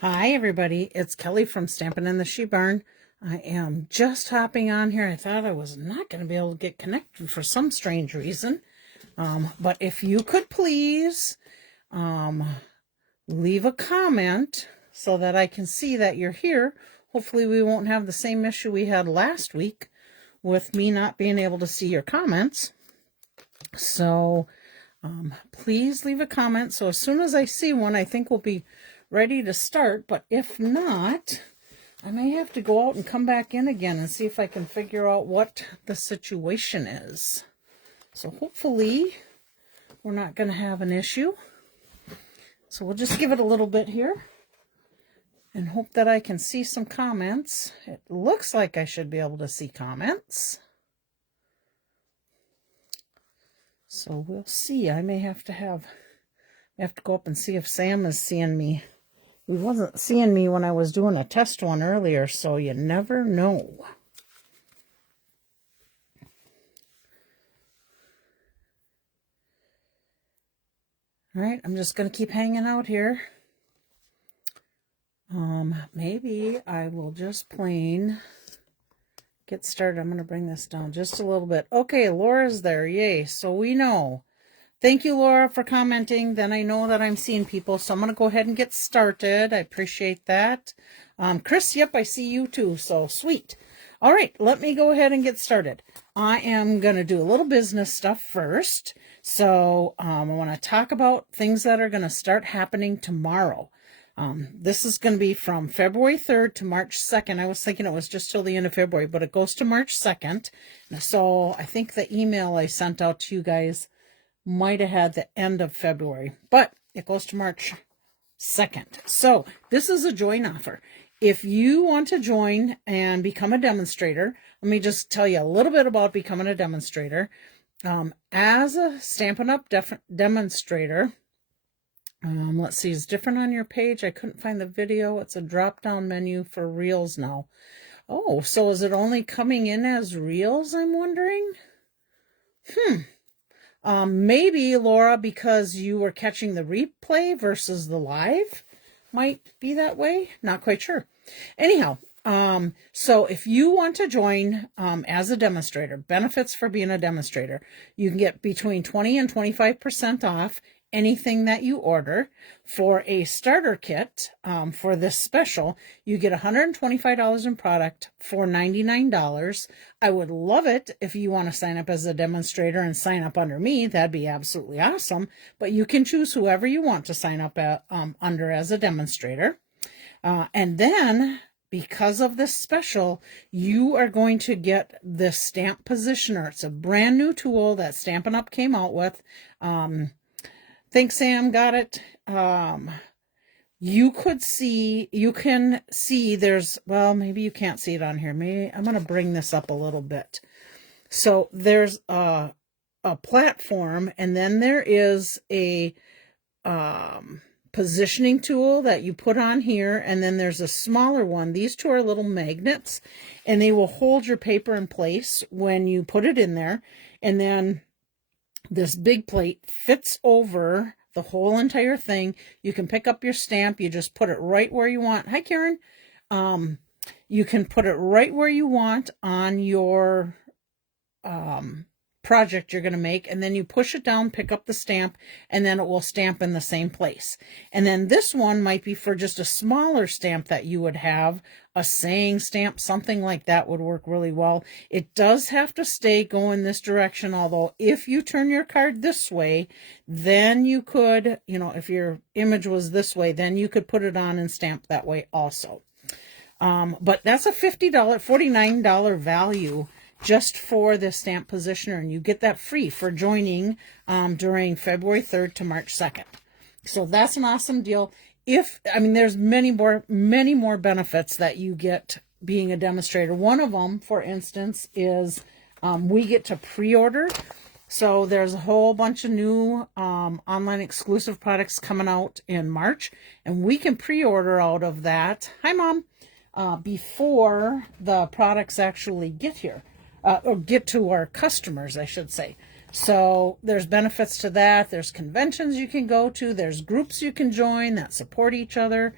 Hi everybody, it's Kelly from Stampin' in the She Barn. I am just hopping on here. I thought I was not going to be able to get connected for some strange reason. But if you could please leave a comment so that I can see that you're here. Hopefully we won't have the same issue we had last week with me not being able to see your comments. So please leave a comment. So as soon as I see one, I think we'll be ready to start, but if not, I may have to go out and come back in again and see if I can figure out what the situation is. So hopefully we're not going to have an issue. So we'll just give it a little bit here and hope that I can see some comments. It looks like I should be able to see comments. So we'll see. I may have to go up and see if Sam is seeing me. He wasn't seeing me when I was doing a test one earlier, so you never know. All right, I'm just going to keep hanging out here. Maybe I will just plain get started. I'm going to bring this down just a little bit. Okay, Laura's there. Yay. So we know. Thank you, Laura, for commenting. Then I know that I'm seeing people, so I'm going to go ahead and get started. I appreciate that. Chris, yep, I see you too, so sweet. All right, let me go ahead and get started. I am going to do a little business stuff first. So I want to talk about things that are going to start happening tomorrow. This is going to be from February 3rd to March 2nd. I was thinking it was just till the end of February, but it goes to March 2nd. So I think the email I sent out to you guys might have had the end of February, but it goes to March 2nd. So this is a join offer. If you want to join and become a demonstrator, let me just tell you a little bit about becoming a demonstrator. As a Stampin' Up demonstrator, let's see, it's different on your page. I couldn't find the video. It's a drop-down menu for reels now. Oh, so is it only coming in as reels, I'm wondering? Maybe, Laura, because you were catching the replay versus the live, might be that way. Not quite sure. Anyhow, so if you want to join as a demonstrator, benefits for being a demonstrator, you can get between 20 and 25% off anything that you order. For a starter kit, for this special, you get $125 in product for $99. I would love it if you want to sign up as a demonstrator and sign up under me. That'd be absolutely awesome. But you can choose whoever you want to sign up under as a demonstrator. And then, because of this special, you are going to get the stamp positioner. It's a brand new tool that Stampin' Up came out with. Thanks, Sam. Got it. You can see there's, well, maybe you can't see it on here. I'm going to bring this up a little bit. So there's a platform, and then there is a positioning tool that you put on here, and then there's a smaller one. These two are little magnets, and they will hold your paper in place when you put it in there, and then this big plate fits over the whole entire thing. You can pick up your stamp. You just put it right where you want. Hi, Karen. You can put it right where you want on your project you're going to make, and then you push it down, pick up the stamp, and then it will stamp in the same place. And then this one might be for just a smaller stamp that you would have, a saying stamp, something like that would work really well. It does have to stay going this direction, although if you turn your card this way, then you could, if your image was this way, then you could put it on and stamp that way also. But that's a $49 value just for the stamp positioner, and you get that free for joining during February 3rd to March 2nd. So that's an awesome deal. There's many more benefits that you get being a demonstrator. One of them, for instance, is we get to pre-order. So there's a whole bunch of new online exclusive products coming out in March, and we can pre-order out of that. Hi, Mom. Before the products actually get here. Or get to our customers, I should say. So there's benefits to that. There's conventions you can go to. There's groups you can join that support each other.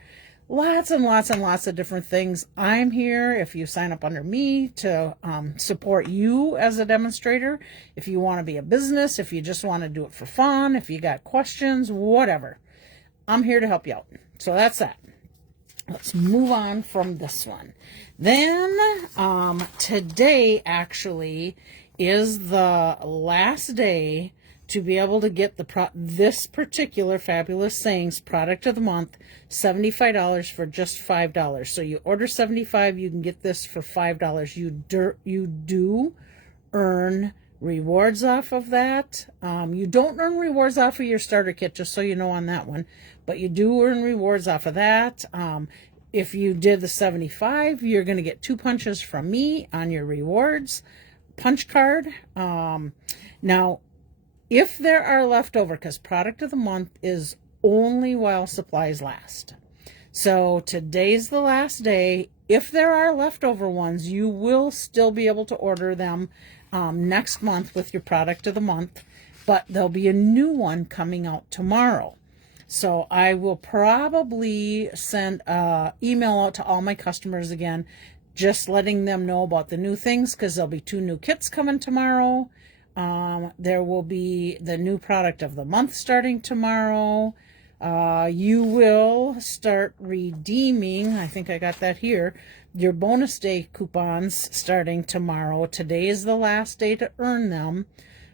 lots and lots and lots of different things. I'm here if you sign up under me to support you as a demonstrator. If you want to be a business, if you just want to do it for fun, if you got questions, whatever, I'm here to help you out. So that's that. Let's move on from this one. Then today actually is the last day to be able to get this particular Fabulous Sayings product of the month, $75 for just $5. So you order $75, you can get this for $5. You do earn rewards off of that. You don't earn rewards off of your starter kit, just so you know on that one, but you do earn rewards off of that. If you did the 75, you're going to get 2 punches from me on your rewards punch card. Now, if there are leftover, because product of the month is only while supplies last. So today's the last day. If there are leftover ones, you will still be able to order them next month with your product of the month, but there'll be a new one coming out tomorrow. So I will probably send an email out to all my customers again, just letting them know about the new things, because there'll be 2 new kits coming tomorrow. There will be the new product of the month starting tomorrow. You will start redeeming, I think I got that here, your bonus day coupons starting tomorrow. Today is the last day to earn them.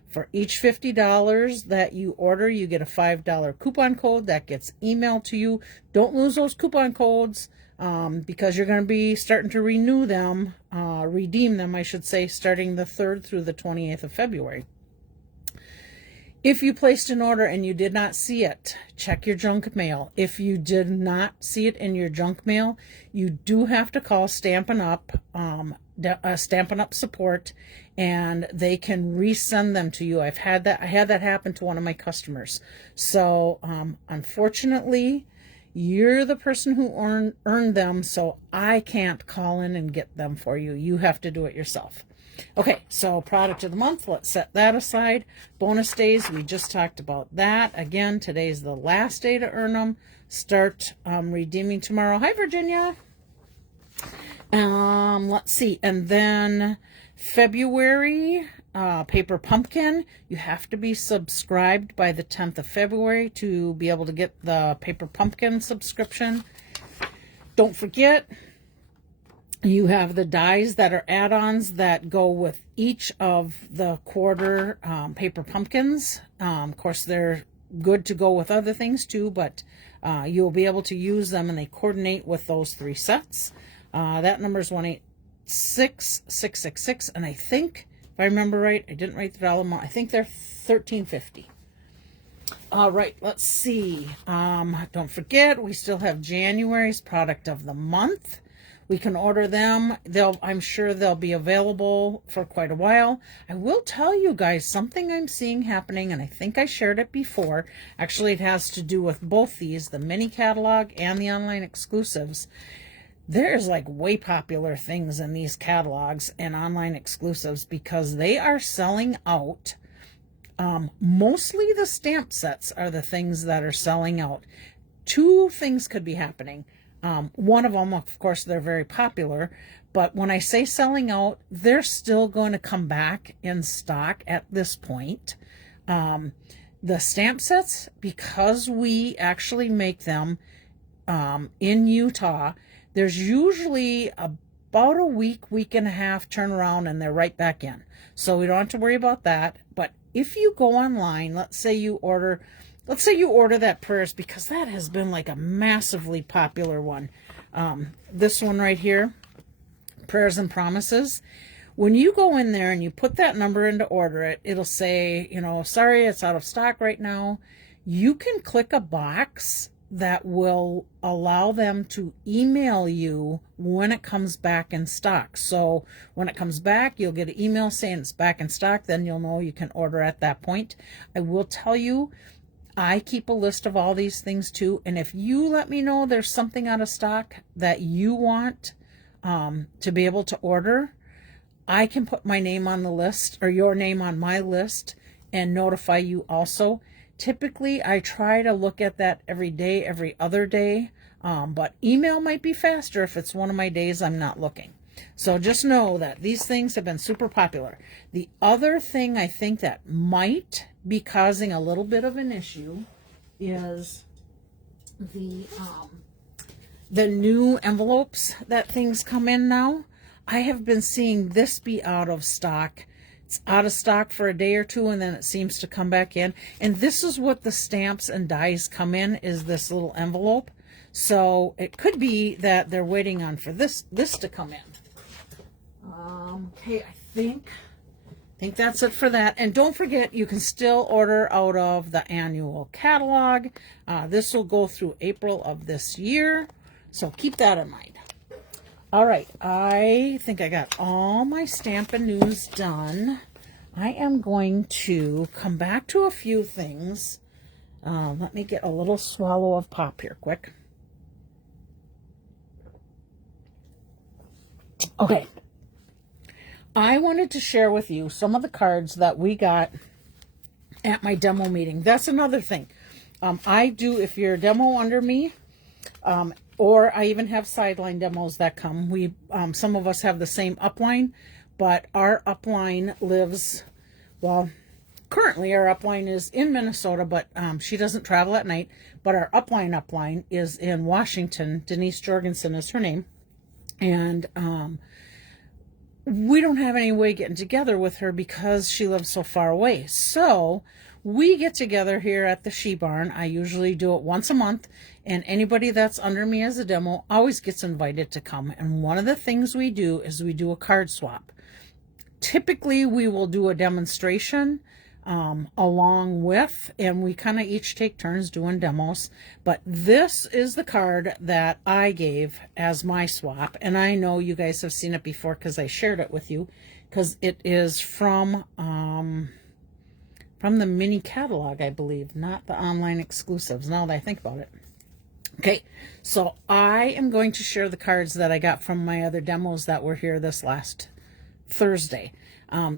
For each $50 that you order, you get a $5 coupon code that gets emailed to you. Don't lose those coupon codes because you're going to be starting to renew them, redeem them, I should say, starting the 3rd through the 28th of February. If you placed an order and you did not see it, check your junk mail. If you did not see it in your junk mail, you do have to call Stampin Up, Stampin Up support, and they can resend them to you. I had that happen to one of my customers. So unfortunately, you're the person who earned them, so I can't call in and get them for you. You have to do it yourself. Okay, so product of the month, let's set that aside. Bonus days, we just talked about that. Again, today's the last day to earn them. Start redeeming tomorrow. Hi, Virginia. Let's see. And then February, Paper Pumpkin. You have to be subscribed by the 10th of February to be able to get the Paper Pumpkin subscription. Don't forget, you have the dies that are add-ons that go with each of the quarter Paper Pumpkins. Of course, they're good to go with other things too, but you'll be able to use them, and they coordinate with those 3 sets. That number is 186-666, and I think, if I remember right, I didn't write the dollar amount. I think they're $13.50. All right, let's see. Don't forget, we still have January's product of the month. We can order them. I'm sure they'll be available for quite a while. I will tell you guys something I'm seeing happening, and I think I shared it before. Actually, it has to do with both these, the mini catalog and the online exclusives. There's like way popular things in these catalogs and online exclusives because they are selling out. Mostly the stamp sets are the things that are selling out. 2 things could be happening. One of them, of course, they're very popular, but when I say selling out, they're still going to come back in stock at this point. The stamp sets, because we actually make them in Utah, there's usually about a week and a half turnaround, and they're right back in. So we don't have to worry about that. But if you go online, let's say you order that prayers, because that has been like a massively popular one. This one right here, prayers and promises. When you go in there and you put that number in to order it, it'll say, sorry, it's out of stock right now. You can click a box that will allow them to email you when it comes back in stock. So when it comes back, you'll get an email saying it's back in stock. Then you'll know you can order at that point. I will tell you, I keep a list of all these things too, and if you let me know there's something out of stock that you want to be able to order, I can put my name on the list, or your name on my list, and notify you also. Typically, I try to look at that every day, every other day, but email might be faster if it's one of my days I'm not looking. So just know that these things have been super popular. The other thing I think that might be causing a little bit of an issue is the new envelopes that things come in now. I have been seeing this be out of stock. It's out of stock for a day or two, and then it seems to come back in. And this is what the stamps and dies come in, is this little envelope. So it could be that they're waiting on for this to come in. Okay, I think that's it for that. And don't forget, you can still order out of the annual catalog. This will go through April of this year, so keep that in mind. All right, I think I got all my Stampin' news done. I am going to come back to a few things. Let me get a little swallow of pop here quick. Okay. I wanted to share with you some of the cards that we got at my demo meeting. That's another thing. I do, if you're a demo under me, or I even have sideline demos that come. Some of us have the same upline, but our upline lives, well, currently our upline is in Minnesota, but she doesn't travel at night. But our upline is in Washington. Denise Jorgensen is her name. And we don't have any way of getting together with her because she lives so far away. So we get together here at the SHE Barn. I usually do it once a month, and anybody that's under me as a demo always gets invited to come. And one of the things we do is we do a card swap. Typically, we will do a demonstration along with, and we kind of each take turns doing demos. But this is the card that I gave as my swap, and I know you guys have seen it before because I shared it with you, because it is from the mini catalog, I believe, not the online exclusives, now that I think about it. Okay, so I am going to share the cards that I got from my other demos that were here this last Thursday.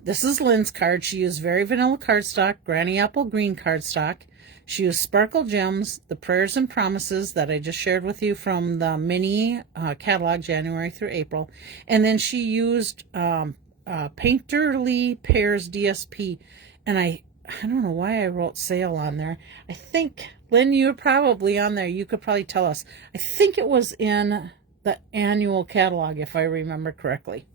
This is Lynn's card. She used very vanilla cardstock, Granny Apple Green cardstock. She used Sparkle Gems, the Prayers and Promises that I just shared with you from the mini catalog, January through April. And then she used Painterly Pairs DSP. And I don't know why I wrote sale on there. I think, Lynn, you're probably on there. You could probably tell us. I think it was in the annual catalog, if I remember correctly.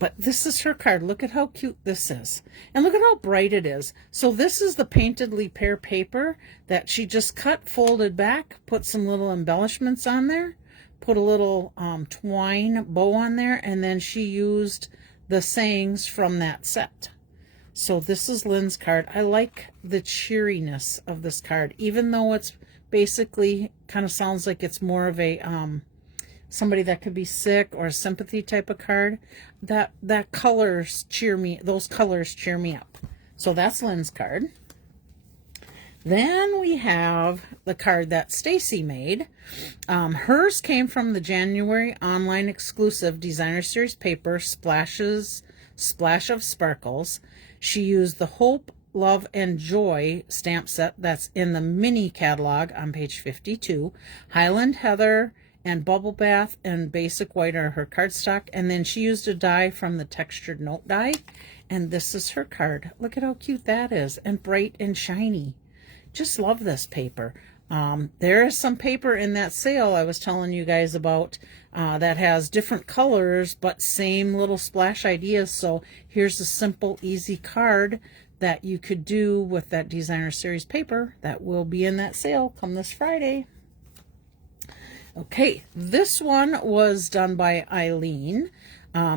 But this is her card. Look at how cute this is. And look at how bright it is. So this is the Painterly Pair paper that she just cut, folded back, put some little embellishments on there, put a little twine bow on there, and then she used the sayings from that set. So this is Lynn's card. I like the cheeriness of this card, even though it's basically kind of sounds like it's more of a somebody that could be sick or a sympathy type of card. That colors cheer me, those colors cheer me up. So that's Lynn's card. Then we have the card that Stacy made. Hers came from the January online exclusive Designer Series paper, Splash of Sparkles. She used the Hope, Love, and Joy stamp set that's in the mini catalog on page 52. Highland Heather and Bubble Bath and Basic White are her cardstock. And then she used a die from the Textured Note die. And this is her card. Look at how cute that is. And bright and shiny. Just love this paper. There is some paper in that sale I was telling you guys about that has different colors but same little splash ideas. So here's a simple, easy card that you could do with that Designer Series paper that will be in that sale come this Friday. Okay, this one was done by Eileen.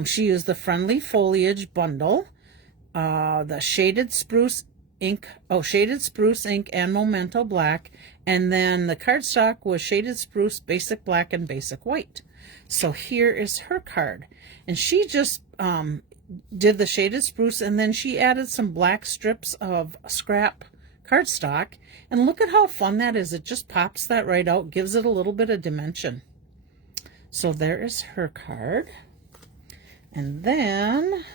She used the Friendly Foliage bundle, the Shaded Spruce ink, Shaded Spruce ink and Memento Black, and then the cardstock was Shaded Spruce, Basic Black, and Basic White. So here is her card, and she just did the Shaded Spruce, and then she added some black strips of scrap cardstock, and look at how fun that is. It just pops that right out, gives it a little bit of dimension. So there is her card. And then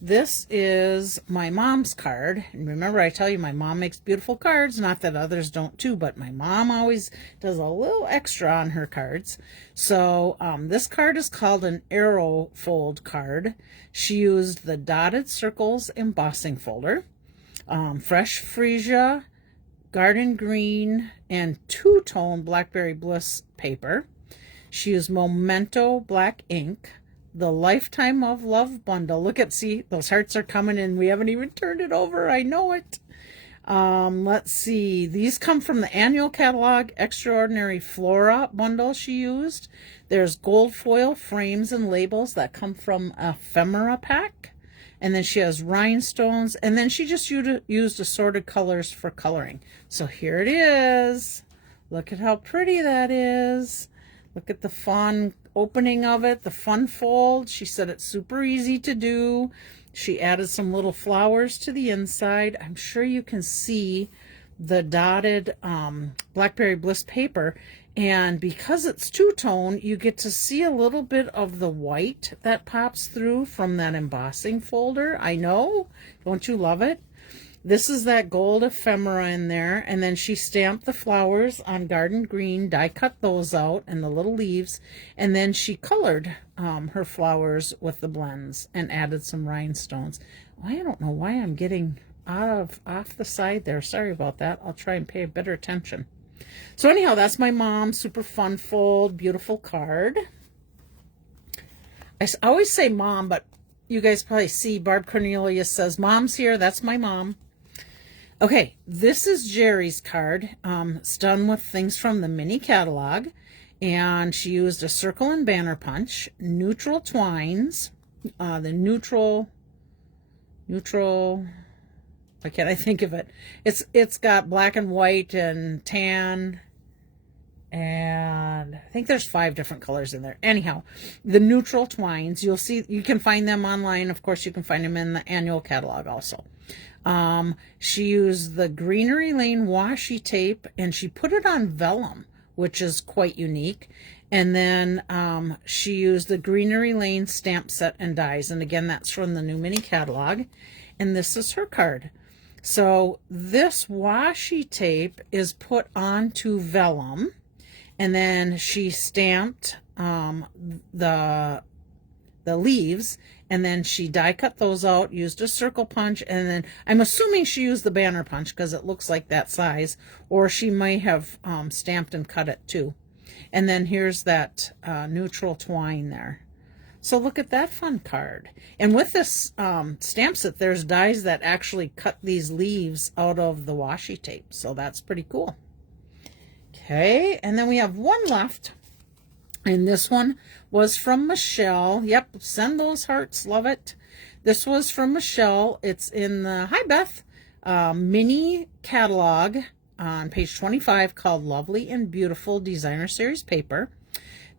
This is my mom's card. And remember, I tell you, my mom makes beautiful cards. Not that others don't too, but my mom always does a little extra on her cards. So this card is called an arrow fold card. She used the dotted circles embossing folder, fresh freesia, garden green, and two-tone blackberry bliss paper. She used memento black ink, the Lifetime of Love bundle. Look at, see, those hearts are coming in. We haven't even turned it over. I know it. Let's see. These come from the annual catalog Extraordinary Flora bundle she used. There's gold foil frames and labels that come from ephemera pack. And then she has rhinestones. And then she just used assorted colors for coloring. So here it is. Look at how pretty that is. Look at the fun opening of it, the fun fold. She said it's super easy to do. She added some little flowers to the inside. I'm sure you can see the dotted Blackberry Bliss paper. And because it's two-tone, you get to see a little bit of the white that pops through from that embossing folder. I know. Don't you love it? This is that gold ephemera in there, and then she stamped the flowers on garden green, die cut those out, and the little leaves, and then she colored her flowers with the blends and added some rhinestones. I don't know why I'm getting off the side there. Sorry about that. I'll try and pay better attention. So anyhow, that's my mom. Super fun fold, beautiful card. I always say mom, but you guys probably see Barb Cornelius says, Mom's here. That's my mom. Okay, this is Jerry's card. It's done with things from the mini catalog, and she used a circle and banner punch, neutral twines, the neutral, why can't I think of it? It's got black and white and tan, and I think there's 5 different colors in there. Anyhow, the neutral twines, you'll see, you can find them online. Of course, you can find them in the annual catalog also. She used the Greenery Lane washi tape, and she put it on vellum, which is quite unique. And then she used the Greenery Lane stamp set and dies. And again, that's from the new mini catalog. And this is her card. So this washi tape is put onto vellum, and then she stamped the leaves, and then she die cut those out, used a circle punch, and then I'm assuming she used the banner punch because it looks like that size, or she might have stamped and cut it too. And then here's that neutral twine there. So look at that fun card. And with this stamp set, there's dies that actually cut these leaves out of the washi tape. So that's pretty cool. Okay, and then we have one left. And this one was from Michelle. Yep, send those hearts. Love it. This was from Michelle. It's in the Hi Beth mini catalog on page 25 called Lovely and Beautiful Designer Series Paper.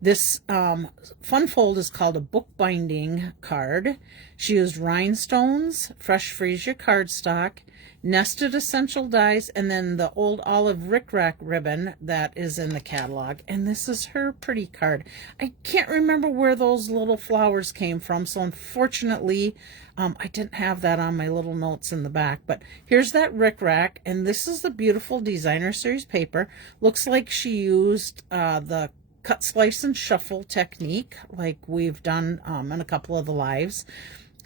This fun fold is called a bookbinding card. She used rhinestones, fresh freesia cardstock, nested essential dies, and then the old olive rickrack ribbon that is in the catalog. And this is her pretty card. I can't remember where those little flowers came from, so unfortunately I didn't have that on my little notes in the back. But here's that rickrack, and this is the beautiful Designer Series paper. Looks like she used the cut, slice, and shuffle technique like we've done in a couple of the lives.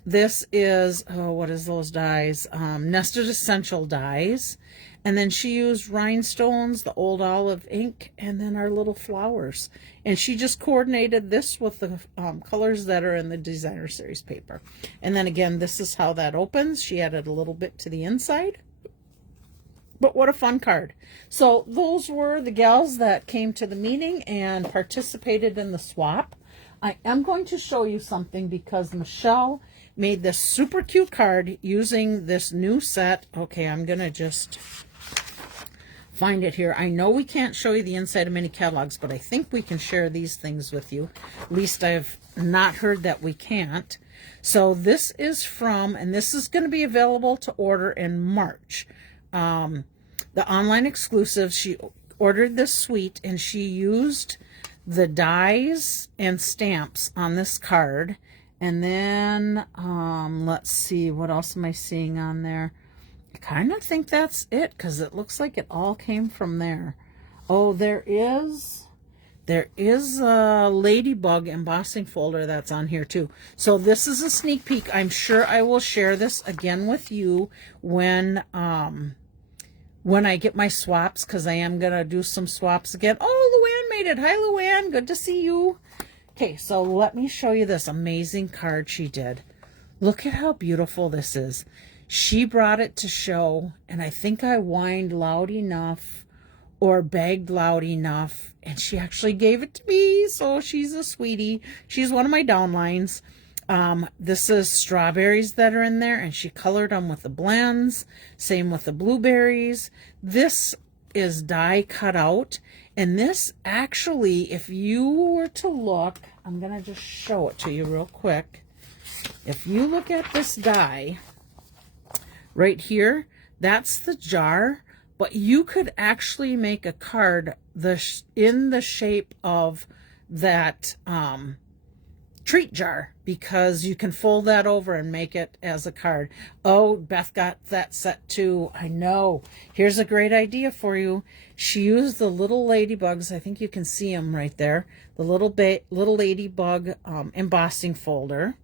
This is, oh, what is those dies? Nested Essential dies. And then she used rhinestones, the old olive ink, and then our little flowers. And she just coordinated this with the colors that are in the Designer Series paper. And then again, this is how that opens. She added a little bit to the inside. But what a fun card. So those were the gals that came to the meeting and participated in the swap. I am going to show you something because Michelle made this super cute card using this new set. Okay, I'm going to just find it here. I know we can't show you the inside of many catalogs, but I think we can share these things with you. At least I've not heard that we can't. So this is from, and this is going to be available to order in March. The online exclusive, she ordered this suite, and she used the dies and stamps on this card, And then, let's see, what else am I seeing on there? I kind of think that's it, because it looks like it all came from there. Oh, there is a ladybug embossing folder that's on here too. So this is a sneak peek. I'm sure I will share this again with you when I get my swaps, because I am going to do some swaps again. Oh, Luann made it. Hi, Luann. Good to see you. Okay, so let me show you this amazing card she did. Look at how beautiful this is. She brought it to show, and I think I whined loud enough or begged loud enough, and she actually gave it to me, so she's a sweetie. She's one of my downlines. This is strawberries that are in there, and she colored them with the blends. Same with the blueberries. This is die cut out, and this actually, if you were to look, I'm going to just show it to you real quick. If you look at this die right here, that's the jar, but you could actually make a card in the shape of that treat jar, because you can fold that over and make it as a card. Oh, Beth got that set too. I know. Here's a great idea for you. She used the little ladybugs. I think you can see them right there. The little ladybug embossing folder.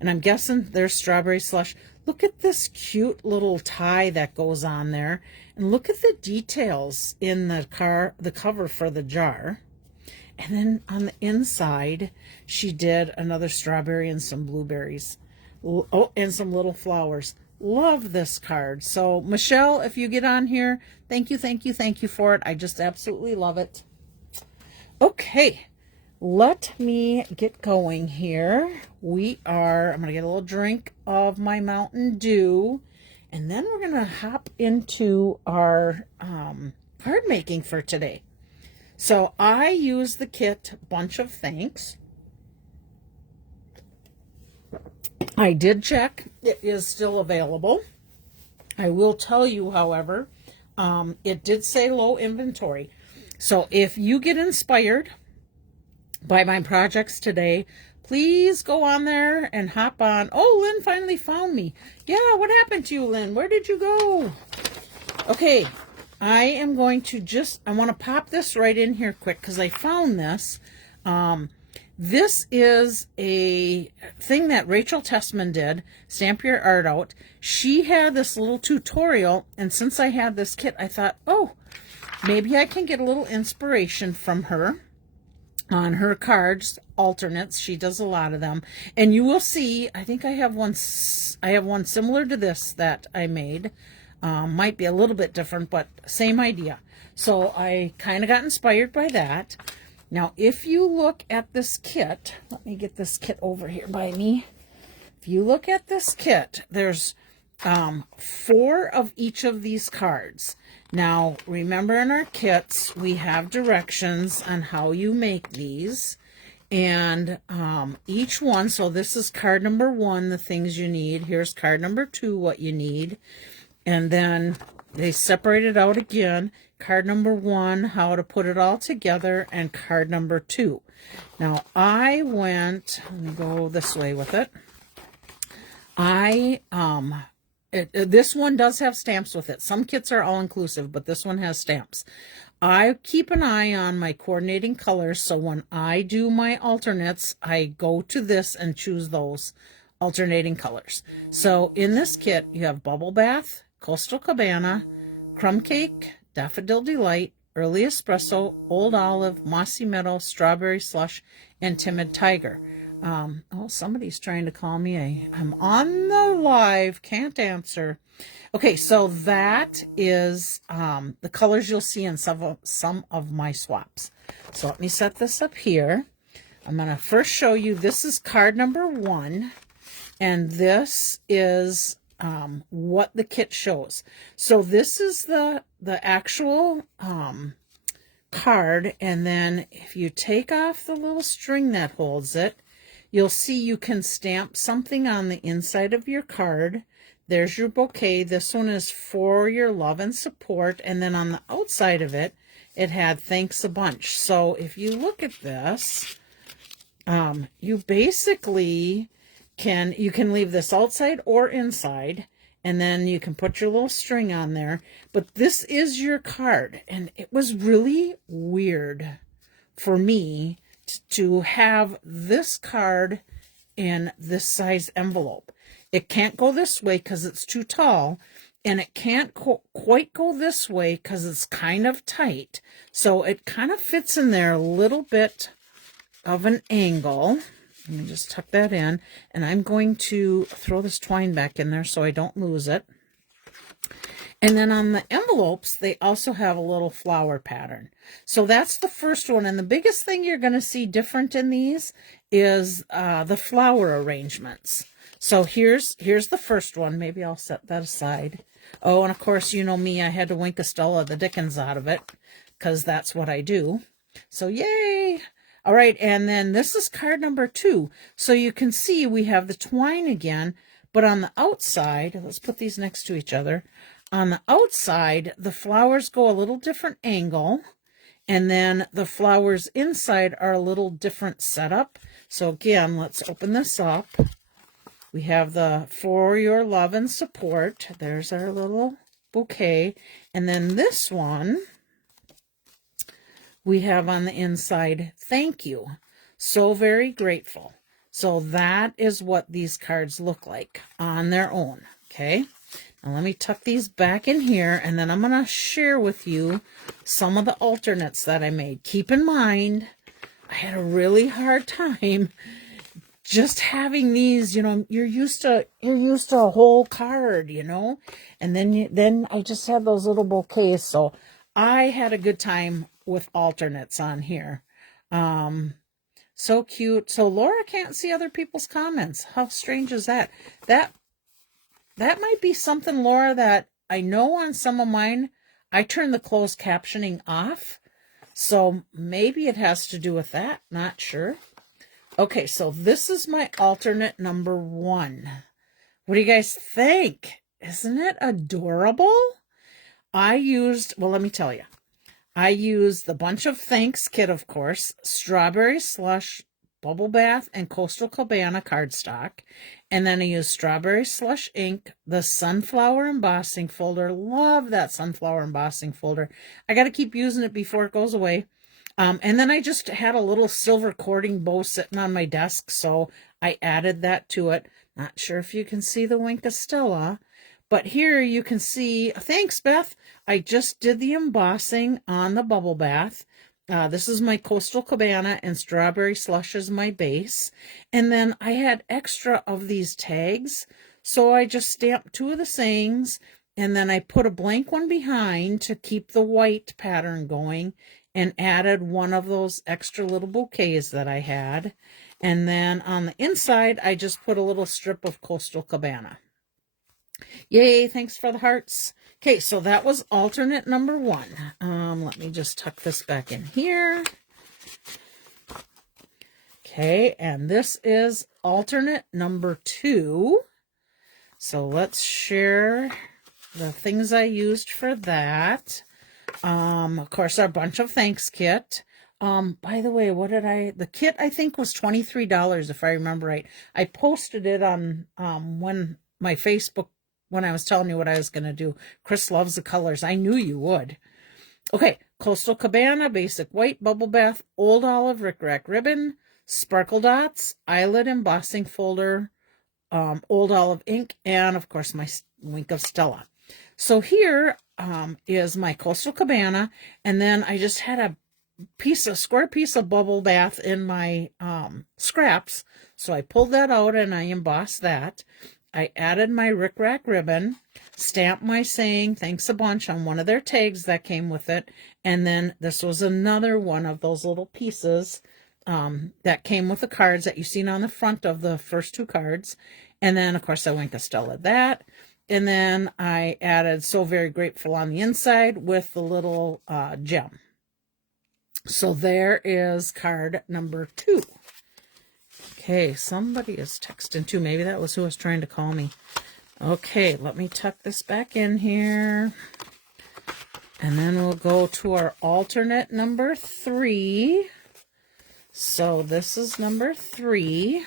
And I'm guessing there's strawberry slush. Look at this cute little tie that goes on there. And look at the details in the cover for the jar. And then on the inside, she did another strawberry and some blueberries. Oh, and some little flowers. Love this card. So, Michelle, if you get on here, thank you for it. I just absolutely love it. Okay, let me get going here. I'm going to get a little drink of my Mountain Dew, and then we're going to hop into our card making for today. So I use the kit Bunch of Thanks. I did check. It is still available. I will tell you, however, it did say low inventory. So if you get inspired by my projects today, please go on there and hop on. Oh, Lynn finally found me. Yeah, what happened to you, Lynn? Where did you go? Okay. I am going to I want to pop this right in here quick, because I found this. This is a thing that Rachel Tessman did, Stamp Your Art Out. She had this little tutorial, and since I had this kit, I thought, oh, maybe I can get a little inspiration from her on her cards, alternates. She does a lot of them. And you will see, I think I have one similar to this that I made. Might be a little bit different, but same idea. So I kind of got inspired by that. Now, if you look at this kit, let me get this kit over here by me. If you look at this kit, there's 4 of each of these cards. Now, remember in our kits, we have directions on how you make these. And each one, so this is card number 1, the things you need. Here's card number 2, what you need. And then they separate it out again. Card number 1, how to put it all together, and card number 2. Now, let me go this way with it. This one does have stamps with it. Some kits are all inclusive, but this one has stamps. I keep an eye on my coordinating colors, so when I do my alternates, I go to this and choose those alternating colors. So in this kit, you have Bubble Bath, Coastal Cabana, Crumb Cake, Daffodil Delight, Early Espresso, Old Olive, Mossy Meadow, Strawberry Slush, and Timid Tiger. Oh, somebody's trying to call me. I'm on the live, can't answer. Okay, so that is the colors you'll see in some of my swaps. So let me set this up here. I'm going to first show you, this is card number 1, and this is what the kit shows. So this is the actual card, and then if you take off the little string that holds it, you'll see you can stamp something on the inside of your card. There's your bouquet. This one is for your love and support, and then on the outside of it, it had thanks a bunch. So if you look at this, you basically you can leave this outside or inside, and then you can put your little string on there. But this is your card, and it was really weird for me to have this card in this size envelope. It can't go this way because it's too tall, and it can't quite go this way because it's kind of tight. So it kind of fits in there a little bit of an angle. Let me just tuck that in, and I'm going to throw this twine back in there so I don't lose it. And then on the envelopes, they also have a little flower pattern. So that's the first one. And the biggest thing you're going to see different in these is the flower arrangements. So here's the first one. Maybe I'll set that aside. Oh, and of course, you know me, I had to wink a Stella the Dickens out of it because that's what I do. So yay! All right, and then this is card number 2. So you can see we have the twine again, but on the outside, let's put these next to each other. On the outside, the flowers go a little different angle, and then the flowers inside are a little different setup. So again, let's open this up. We have the For Your Love and Support. There's our little bouquet. And then this one, we have on the inside, thank you. So very grateful. So that is what these cards look like on their own. Okay. Now let me tuck these back in here, and then I'm going to share with you some of the alternates that I made. Keep in mind, I had a really hard time just having these, you know, you're used to a whole card, you know, and then I just had those little bouquets. So I had a good time with alternates on here. So cute. So Laura can't see other people's comments. How strange is that? That might be something, Laura, that I know on some of mine, I turn the closed captioning off. So maybe it has to do with that. Not sure. Okay, so this is my alternate number 1. What do you guys think? Isn't it adorable? Well, let me tell you. I used the Bunch of Thanks kit, of course, Strawberry Slush, Bubble Bath, and Coastal Cabana cardstock. And then I used Strawberry Slush ink, the Sunflower embossing folder. Love that Sunflower embossing folder. I got to keep using it before it goes away. And then I just had a little silver cording bow sitting on my desk, so I added that to it. Not sure if you can see the wink of Stella, but here you can see, thanks, Beth. I just did the embossing on the Bubble Bath. This is my Coastal Cabana, and Strawberry Slush is my base. And then I had extra of these tags, so I just stamped 2 of the sayings, and then I put a blank one behind to keep the white pattern going, and added one of those extra little bouquets that I had. And then on the inside, I just put a little strip of Coastal Cabana. Yay, thanks for the hearts. Okay, so that was alternate number 1. Let me just tuck this back in here. Okay, and this is alternate number 2. So let's share the things I used for that. Of course, our Bunch of Thanks kit. By the way, the kit I think was $23 if I remember right. I posted it on my Facebook when I was telling you what I was going to do. Chris loves the colors. I knew you would. Okay, Coastal Cabana, basic white, Bubble Bath, Old Olive Rickrack ribbon, Sparkle Dots, Eyelid embossing folder, Old Olive ink, and of course my wink of Stella. So here is my Coastal Cabana, and then I just had a square piece of Bubble Bath in my scraps, so I pulled that out and I embossed that. I added my Rickrack ribbon, stamped my saying thanks a bunch on one of their tags that came with it, and then this was another one of those little pieces that came with the cards that you've seen on the front of the first 2 cards. And then of course I went to Stella that. And then I added So Very Grateful on the inside with the little gem. So there is card number 2. Okay, somebody is texting too. Maybe that was who was trying to call me. Okay, let me tuck this back in here. And then we'll go to our alternate number 3. So this is number 3.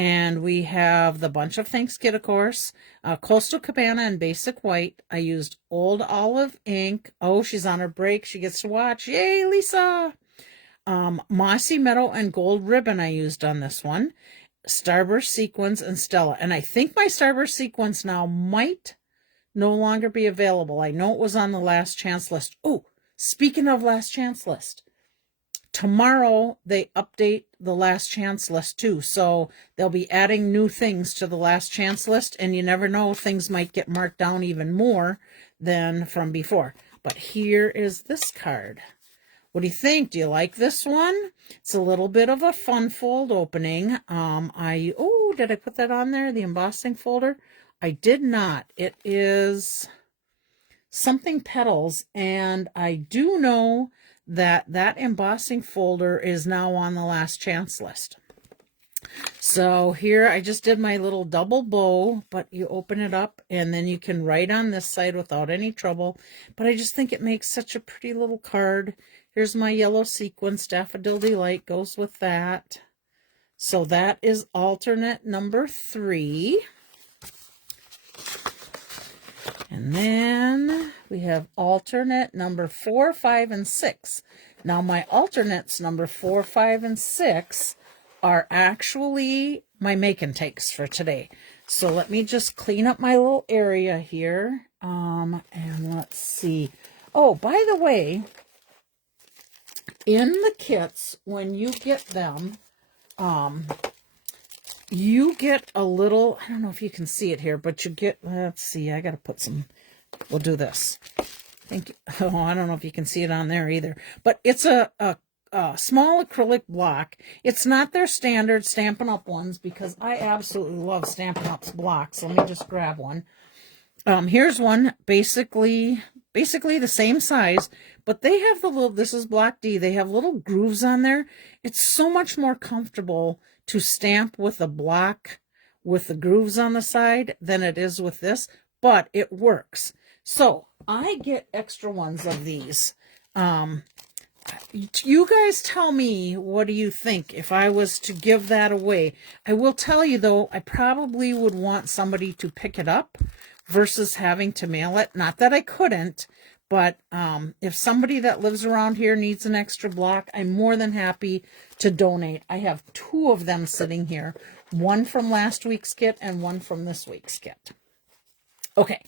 And we have the Bunch of Thanks kit, of course, Coastal Cabana and Basic White. I used Old Olive ink. Oh, she's on her break. She gets to watch. Yay, Lisa! Mossy Meadow and Gold Ribbon I used on this one. Starburst Sequins and Stella. And I think my Starburst Sequins now might no longer be available. I know it was on the last chance list. Oh, speaking of last chance list, tomorrow they update the last chance list too. So they'll be adding new things to the last chance list, and you never know, things might get marked down even more than from before. But here is this card. What do you think? Do you like this one? It's a little bit of a fun fold opening. Did I put that on there? The embossing folder? I did not. It is something petals, and I do know that that embossing folder is now on the last chance list. So here I just did my little double bow, but you open it up and then you can write on this side without any trouble. But I just think it makes such a pretty little card. Here's my yellow sequins, Daffodil Delight goes with that. So that is alternate number 3. And then we have alternate number 4, 5, and 6. Now my alternates number 4, 5, and 6 are actually my make and takes for today. So let me just clean up my little area here. And let's see. Oh, by the way, in the kits, when you get them, you get a little, I don't know if you can see it here, but you get, let's see, I got to put some, we'll do this. I don't know if you can see it on there either, but it's a small acrylic block. It's not their standard Stampin' Up ones, because I absolutely love Stampin' Up's blocks. Let me just grab one. Here's one, basically the same size, but they have the little, this is block D, they have little grooves on there. It's so much more comfortable to stamp with a block with the grooves on the side than it is with this, but it works. So I get extra ones of these. You guys tell me, what do you think if I was to give that away? I will tell you though, I probably would want somebody to pick it up versus having to mail it. Not that I couldn't, but if somebody that lives around here needs an extra block, I'm more than happy to donate. I have 2 of them sitting here, one from last week's kit and one from this week's kit. Okay,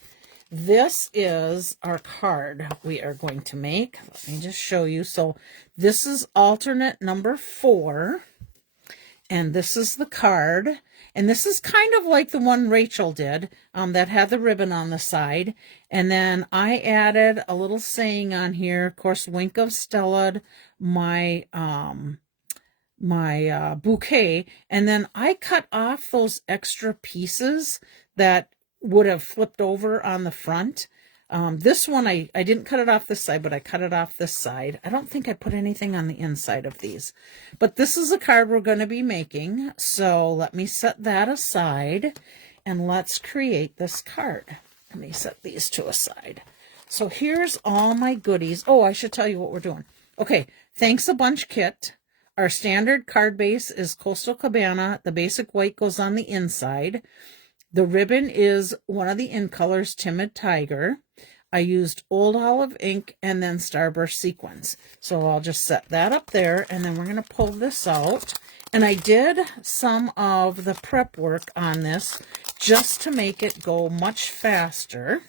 this is our card we are going to make. Let me just show you. So this is alternate number 4, and this is the card. And this is kind of like the one Rachel did, that had the ribbon on the side. And then I added a little saying on here, of course, Wink of Stella, my bouquet. And then I cut off those extra pieces that would have flipped over on the front. This one, I didn't cut it off this side, but I cut it off this side. I don't think I put anything on the inside of these. But this is a card we're going to be making. So let me set that aside and let's create this card. Let me set these two aside. So here's all my goodies. Oh, I should tell you what we're doing. Okay, thanks a bunch kit. Our standard card base is Coastal Cabana. The basic white goes on the inside. The ribbon is one of the in colors, Timid Tiger. I used Old Olive ink and then Starburst sequins. So I'll just set that up there, and then we're going to pull this out. And I did some of the prep work on this just to make it go much faster.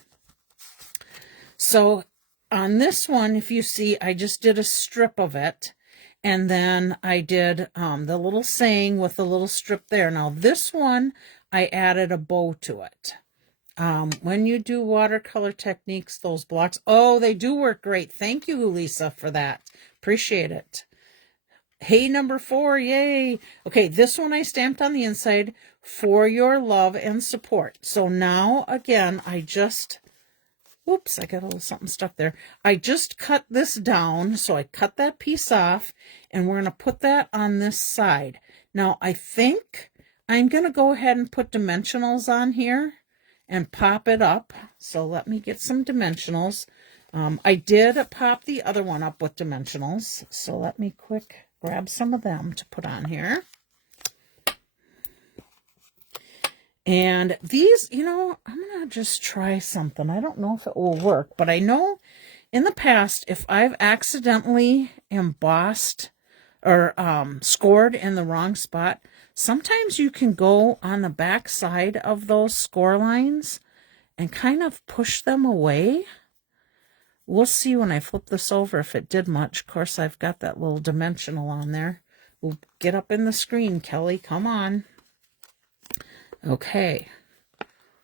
So on this one, if you see, I just did a strip of it. And then I did the little saying with the little strip there. Now this one, I added a bow to it. When you do watercolor techniques, those blocks, oh, they do work great. Thank you, Lisa, for that. Appreciate it. Hey, number 4, yay. Okay, this one I stamped on the inside, for your love and support. So now, again, I just, whoops, I got a little something stuck there. I just cut this down, so I cut that piece off, and we're going to put that on this side. Now, I think I'm going to go ahead and put dimensionals on here and pop it up. So let me get some dimensionals. I did pop the other one up with dimensionals. So let me quick grab some of them to put on here. And these, you know, I'm going to just try something. I don't know if it will work, but I know in the past, if I've accidentally embossed or scored in the wrong spot, sometimes you can go on the back side of those score lines and kind of push them away. We'll see when I flip this over if it did much. Of course, I've got that little dimensional on there. We'll get up in the screen, Kelly. Come on. Okay.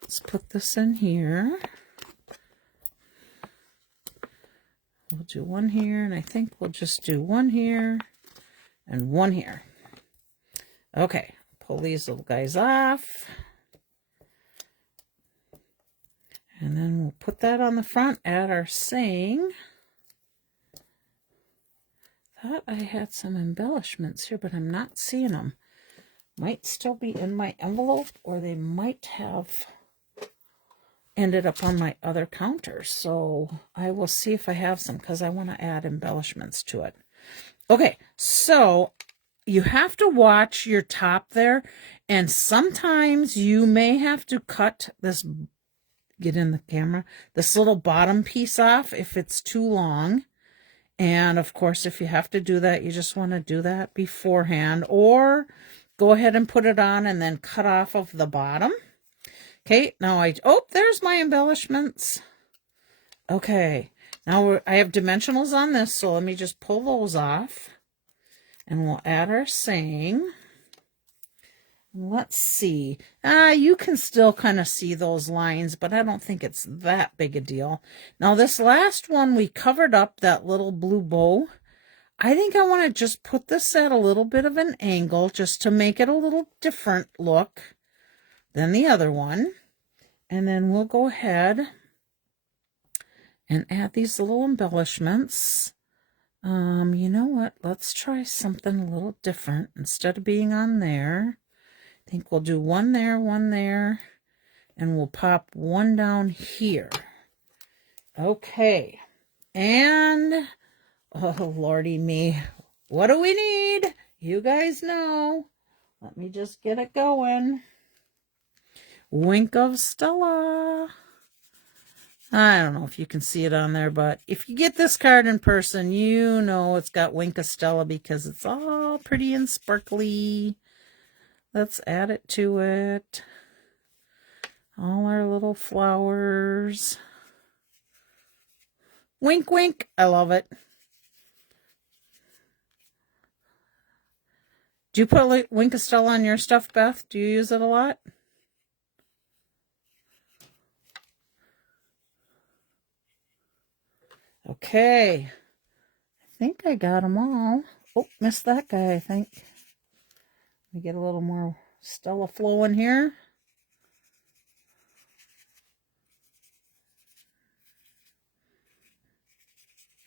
Let's put this in here. We'll do one here, and I think we'll just do one here and one here. Okay. Pull these little guys off. And then we'll put that on the front, add our saying. Thought I had some embellishments here, but I'm not seeing them. Might still be in my envelope, or they might have ended up on my other counter. So I will see if I have some, because I want to add embellishments to it. Okay, so you have to watch your top there, and sometimes you may have to cut this, get in the camera, this little bottom piece off if it's too long. And of course, if you have to do that, you just want to do that beforehand, or go ahead and put it on and then cut off of the bottom. Okay, now oh, there's my embellishments. Okay, now I have dimensionals on this, so let me just pull those off. And we'll add our saying. Let's see. You can still kind of see those lines, but I don't think it's that big a deal. Now, this last one, we covered up that little blue bow. I think I want to just put this at a little bit of an angle just to make it a little different look than the other one. And then we'll go ahead and add these little embellishments. You know what? Let's try something a little different. Instead of being on there, I think we'll do one there, and we'll pop one down here. Okay. And, oh, lordy me, what do we need? You guys know. Let me just get it going. Wink of Stella. I don't know if you can see it on there, but if you get this card in person, you know it's got Wink of Stella because it's all pretty and sparkly. Let's add it to it. All our little flowers. Wink, wink. I love it. Do you put Wink of Stella on your stuff, Beth? Do you use it a lot? Okay. I think I got them all. Oh, missed that guy, I think. Let me get a little more Stella flow in here.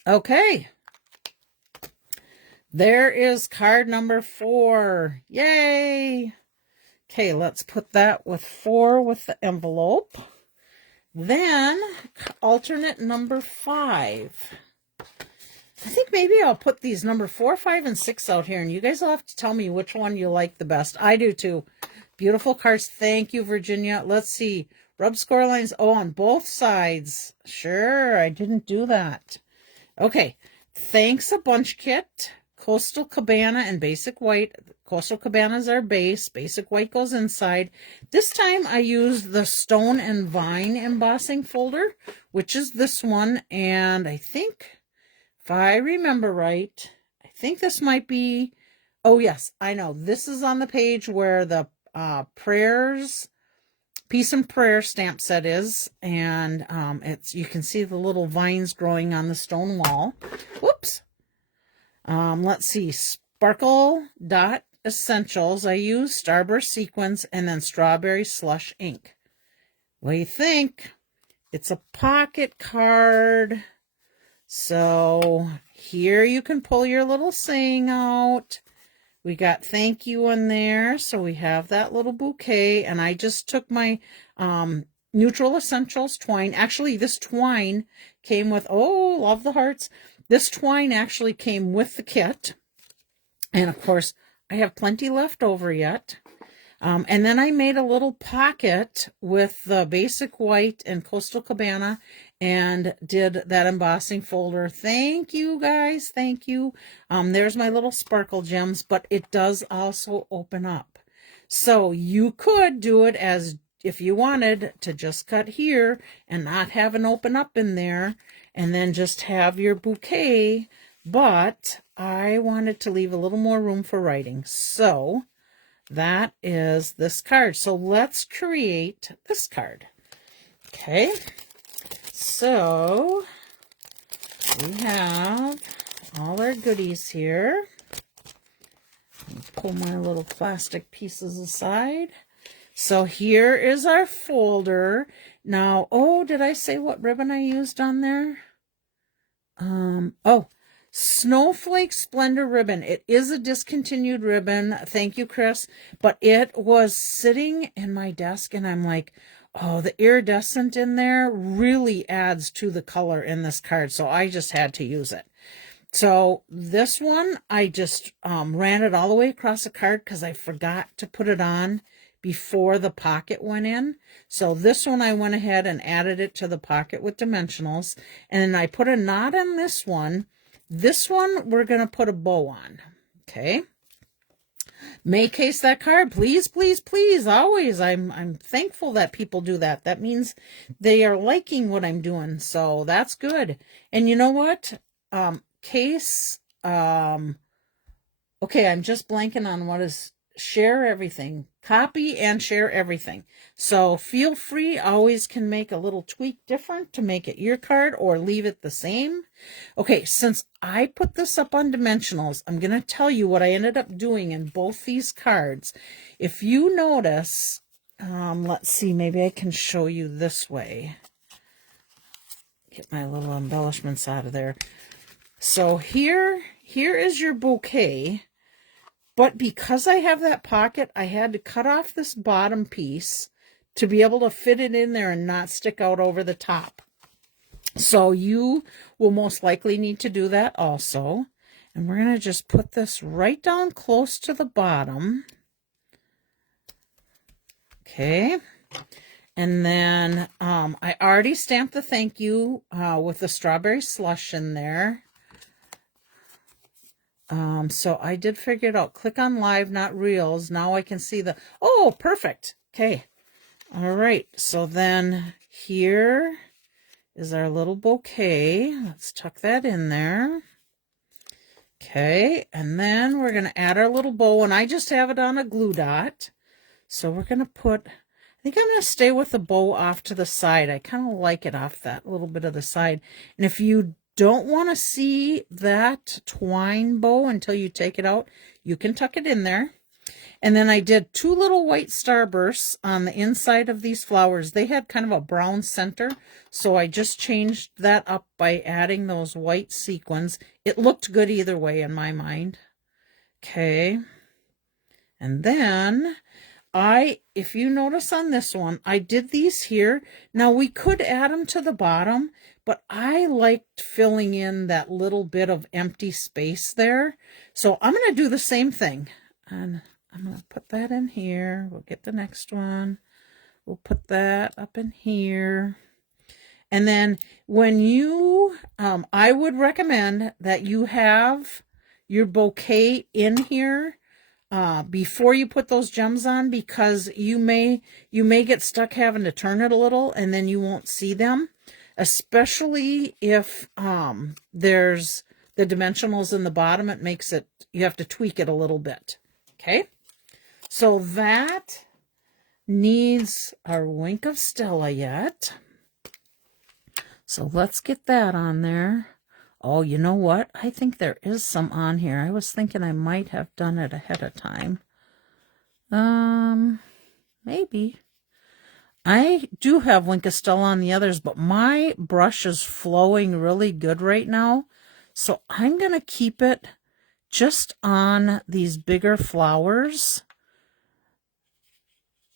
Okay. There is card number 4. Yay! Okay, let's put that with 4 with the envelope. Then, alternate number 5. I think maybe I'll put these number 4, 5, and 6 out here, and you guys will have to tell me which one you like the best. I do too. Beautiful cards. Thank you, Virginia. Let's see. Rub score lines. Oh, on both sides. Sure, I didn't do that. Okay. Thanks a bunch, Kit. Coastal Cabana and Basic White. Coastal Cabana is our base. Basic White goes inside. This time I used the Stone and Vine embossing folder, which is this one. And I think, if I remember right, I think this might be, oh yes, I know. This is on the page where the prayers, Peace and Prayer stamp set is. And it's, you can see the little vines growing on the stone wall. Whoops. Let's see, Sparkle Dot Essentials. I use Starburst Sequins and then Strawberry Slush ink. What do you think? It's a pocket card. So here you can pull your little saying out. We got thank you in there. So we have that little bouquet. And I just took my Neutral Essentials twine. Actually, this twine came with, oh, love the hearts. This twine actually came with the kit. And of course, I have plenty left over yet. And then I made a little pocket with the basic white and Coastal Cabana and did that embossing folder. Thank you guys. Thank you. There's my little sparkle gems, but it does also open up. So you could do it as if you wanted to just cut here and not have an open up in there and then just have your bouquet, but I wanted to leave a little more room for writing. So that is this card. So let's create this card. Okay. So we have all our goodies here. Pull my little plastic pieces aside. So here is our folder. Now, oh, did I say what ribbon I used on there? Oh, Snowflake Splendor ribbon. It is a discontinued ribbon. Thank you, Chris. But it was sitting in my desk and I'm like, oh, the iridescent in there really adds to the color in this card. So I just had to use it. So this one, I just ran it all the way across the card because I forgot to put it on before the pocket went in. So this one I went ahead and added it to the pocket with dimensionals. And then I put a knot in this one. This one we're going to put a bow on. Okay. May case that card. Please, please, please. Always. I'm thankful that people do that. That means they are liking what I'm doing. So that's good. And you know what? Case, okay, I'm just blanking on what is share everything. Copy and share everything. So feel free, always can make a little tweak different to make it your card or leave it the same. Okay, since I put this up on dimensionals, I'm going to tell you what I ended up doing in both these cards. If you notice, let's see, maybe I can show you this way. Get my little embellishments out of there. So here is your bouquet, but because I have that pocket, I had to cut off this bottom piece to be able to fit it in there and not stick out over the top. So you will most likely need to do that also. And we're going to just put this right down close to the bottom. Okay. And then I already stamped the thank you with the strawberry slush in there. So I did figure it out. Click on live, not reels. Now I can see the, oh, perfect. Okay. All right. So then here is our little bouquet. Let's tuck that in there. Okay. And then we're going to add our little bow, and I just have it on a glue dot. So we're going to put, I think I'm going to stay with the bow off to the side. I kind of like it off that little bit of the side. And if you don't want to see that twine bow until you take it out, you can tuck it in there. And then I did two little white starbursts on the inside of these flowers. They had kind of a brown center, so I just changed that up by adding those white sequins. It looked good either way in my mind. Okay. And then if you notice on this one, I did these here. Now we could add them to the bottom, but I liked filling in that little bit of empty space there. So I'm going to do the same thing. And I'm going to put that in here. We'll get the next one. We'll put that up in here. And then when you, I would recommend that you have your bouquet in here before you put those gems on, because you may get stuck having to turn it a little and then you won't see them, especially if there's the dimensionals in the bottom. It makes it, you have to tweak it a little bit. Okay, so that needs our Wink of Stella yet. So let's get that on there. Oh, you know what? I think there is some on here. I was thinking I might have done it ahead of time. Maybe. I do have Wink of Stella on the others, but my brush is flowing really good right now. So I'm going to keep it just on these bigger flowers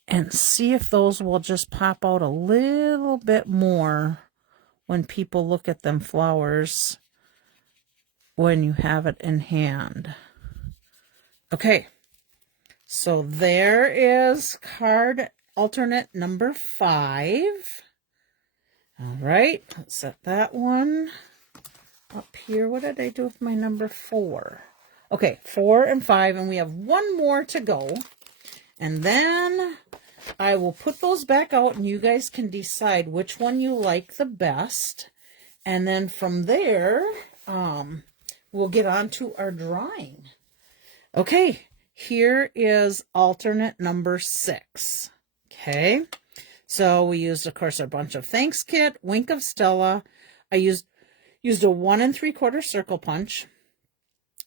and see if those will just pop out a little bit more when people look at them flowers when you have it in hand. Okay, So there is card alternate number 5. All right, let's set that one up here. What did I do with my number 4? Okay, 4 and 5, and we have one more to go. And then I will put those back out, and you guys can decide which one you like the best. And then from there, we'll get on to our drawing. Okay, here is alternate number 6. Okay, so we used, of course, our bunch of thanks kit, Wink of Stella. I used a 1 3/4 circle punch,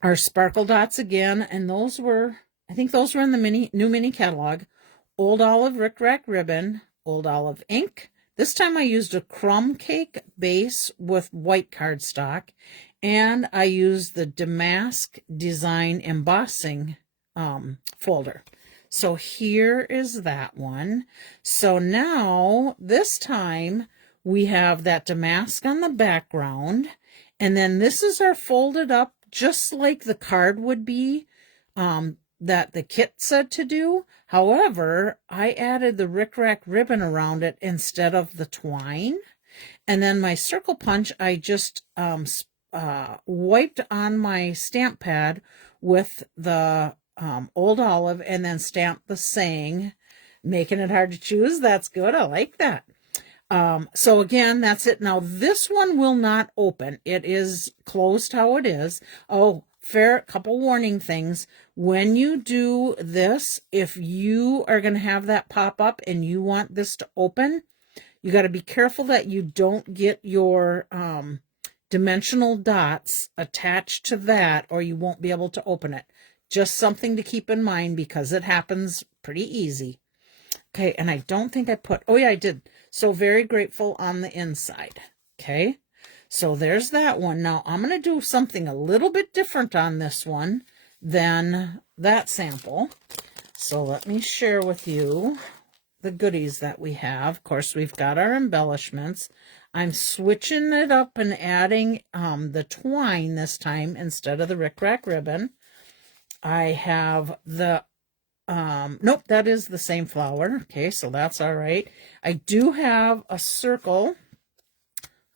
our sparkle dots again, and those were, I think those were in the new mini catalog. Old Olive Rick Rack ribbon, Old Olive ink. This time I used a crumb cake base with white cardstock, and I used the Damask Design embossing folder. So here is that one. So now this time we have that damask on the background, and then this is our folded up just like the card would be that the kit said to do. However, I added the Rick Rack ribbon around it instead of the twine. And then my circle punch, I just wiped on my stamp pad with the Old Olive and then stamped the saying, making it hard to choose. That's good. I like that. So again, that's it. Now this one will not open. It is closed how it is. Oh, couple warning things. When you do this, if you are going to have that pop up and you want this to open, you got to be careful that you don't get your dimensional dots attached to that, or you won't be able to open it. Just something to keep in mind because it happens pretty easy. Okay, and I don't think I put, oh yeah, I did. So very grateful on the inside. Okay, so there's that one. Now I'm going to do something a little bit different on this one than that sample. So let me share with you the goodies that we have. Of course, we've got our embellishments. I'm switching it up and adding the twine this time instead of the Rick Rack ribbon. I have the nope, that is the same flower. Okay, so that's all right. I do have a circle.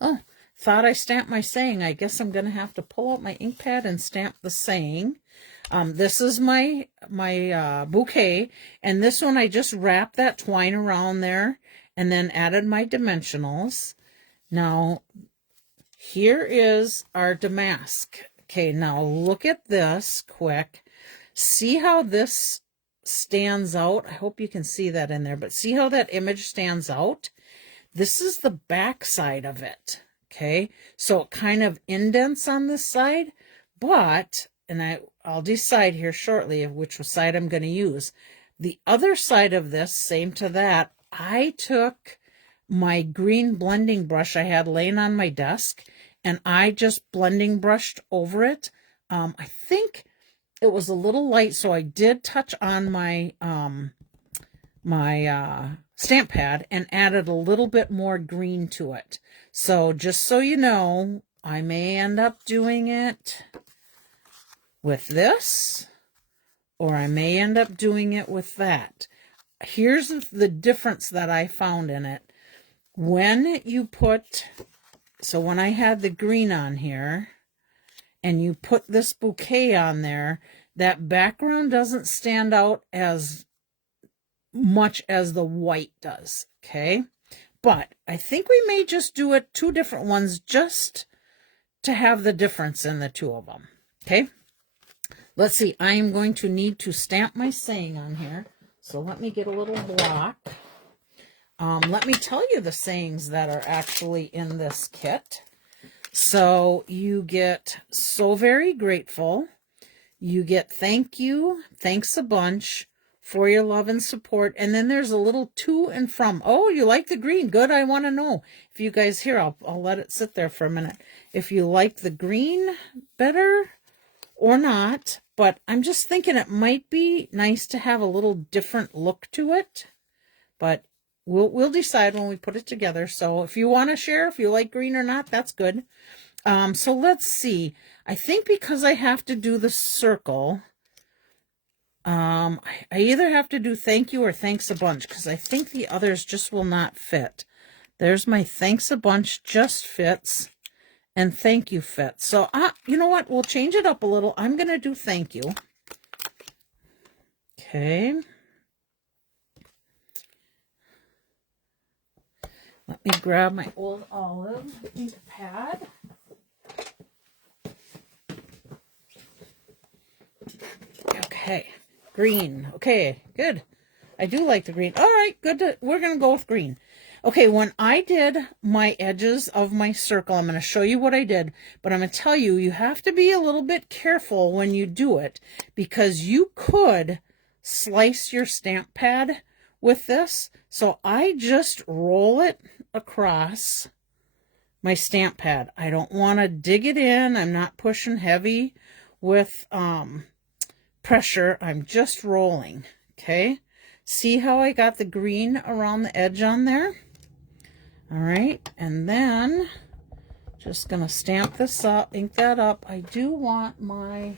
Oh, thought I stamped my saying. I guess I'm going to have to pull out my ink pad and stamp the saying. This is my bouquet, and this one I just wrapped that twine around there and then added my dimensionals. Now, here is our damask. Okay, now look at this quick. See how this stands out? I hope you can see that in there, but see how that image stands out? This is the back side of it. Okay, so it kind of indents on this side, but, and I'll decide here shortly which side I'm going to use. The other side of this, same to that, I took my green blending brush I had laying on my desk, and I just blending brushed over it. I think it was a little light, so I did touch on my stamp pad and added a little bit more green to it. So just so you know, I may end up doing it with this, or I may end up doing it with that. Here's the difference that I found in it. When you put, so when I had the green on here, and you put this bouquet on there, that background doesn't stand out as much as the white does, okay? But I think we may just do it 2 different ones just to have the difference in the 2 of them, okay? Let's see, I am going to need to stamp my saying on here, so let me get a little block. Let me tell you the sayings that are actually in this kit. So you get so very grateful. You get thank you, thanks a bunch for your love and support. And then there's a little to and from. Oh, you like the green. Good. I want to know. If you guys here, I'll let it sit there for a minute. If you like the green better or not. But I'm just thinking it might be nice to have a little different look to it. But we'll decide when we put it together. So if you want to share, if you like green or not, that's good. So let's see. I think because I have to do the circle, I either have to do thank you or thanks a bunch because I think the others just will not fit. There's my thanks a bunch just fits and thank you fits. So, you know what? We'll change it up a little. I'm going to do thank you. Okay. Let me grab my old olive ink pad. Okay. Green. Okay, good. I do like the green. All right, good. We're going to go with green. Okay, when I did my edges of my circle, I'm going to show you what I did, but I'm going to tell you, you have to be a little bit careful when you do it because you could slice your stamp pad with this. So I just roll it across my stamp pad. I don't want to dig it in. I'm not pushing heavy with pressure. I'm just rolling. Okay. See how I got the green around the edge on there? All right. And then just going to stamp this up, ink that up. I do want my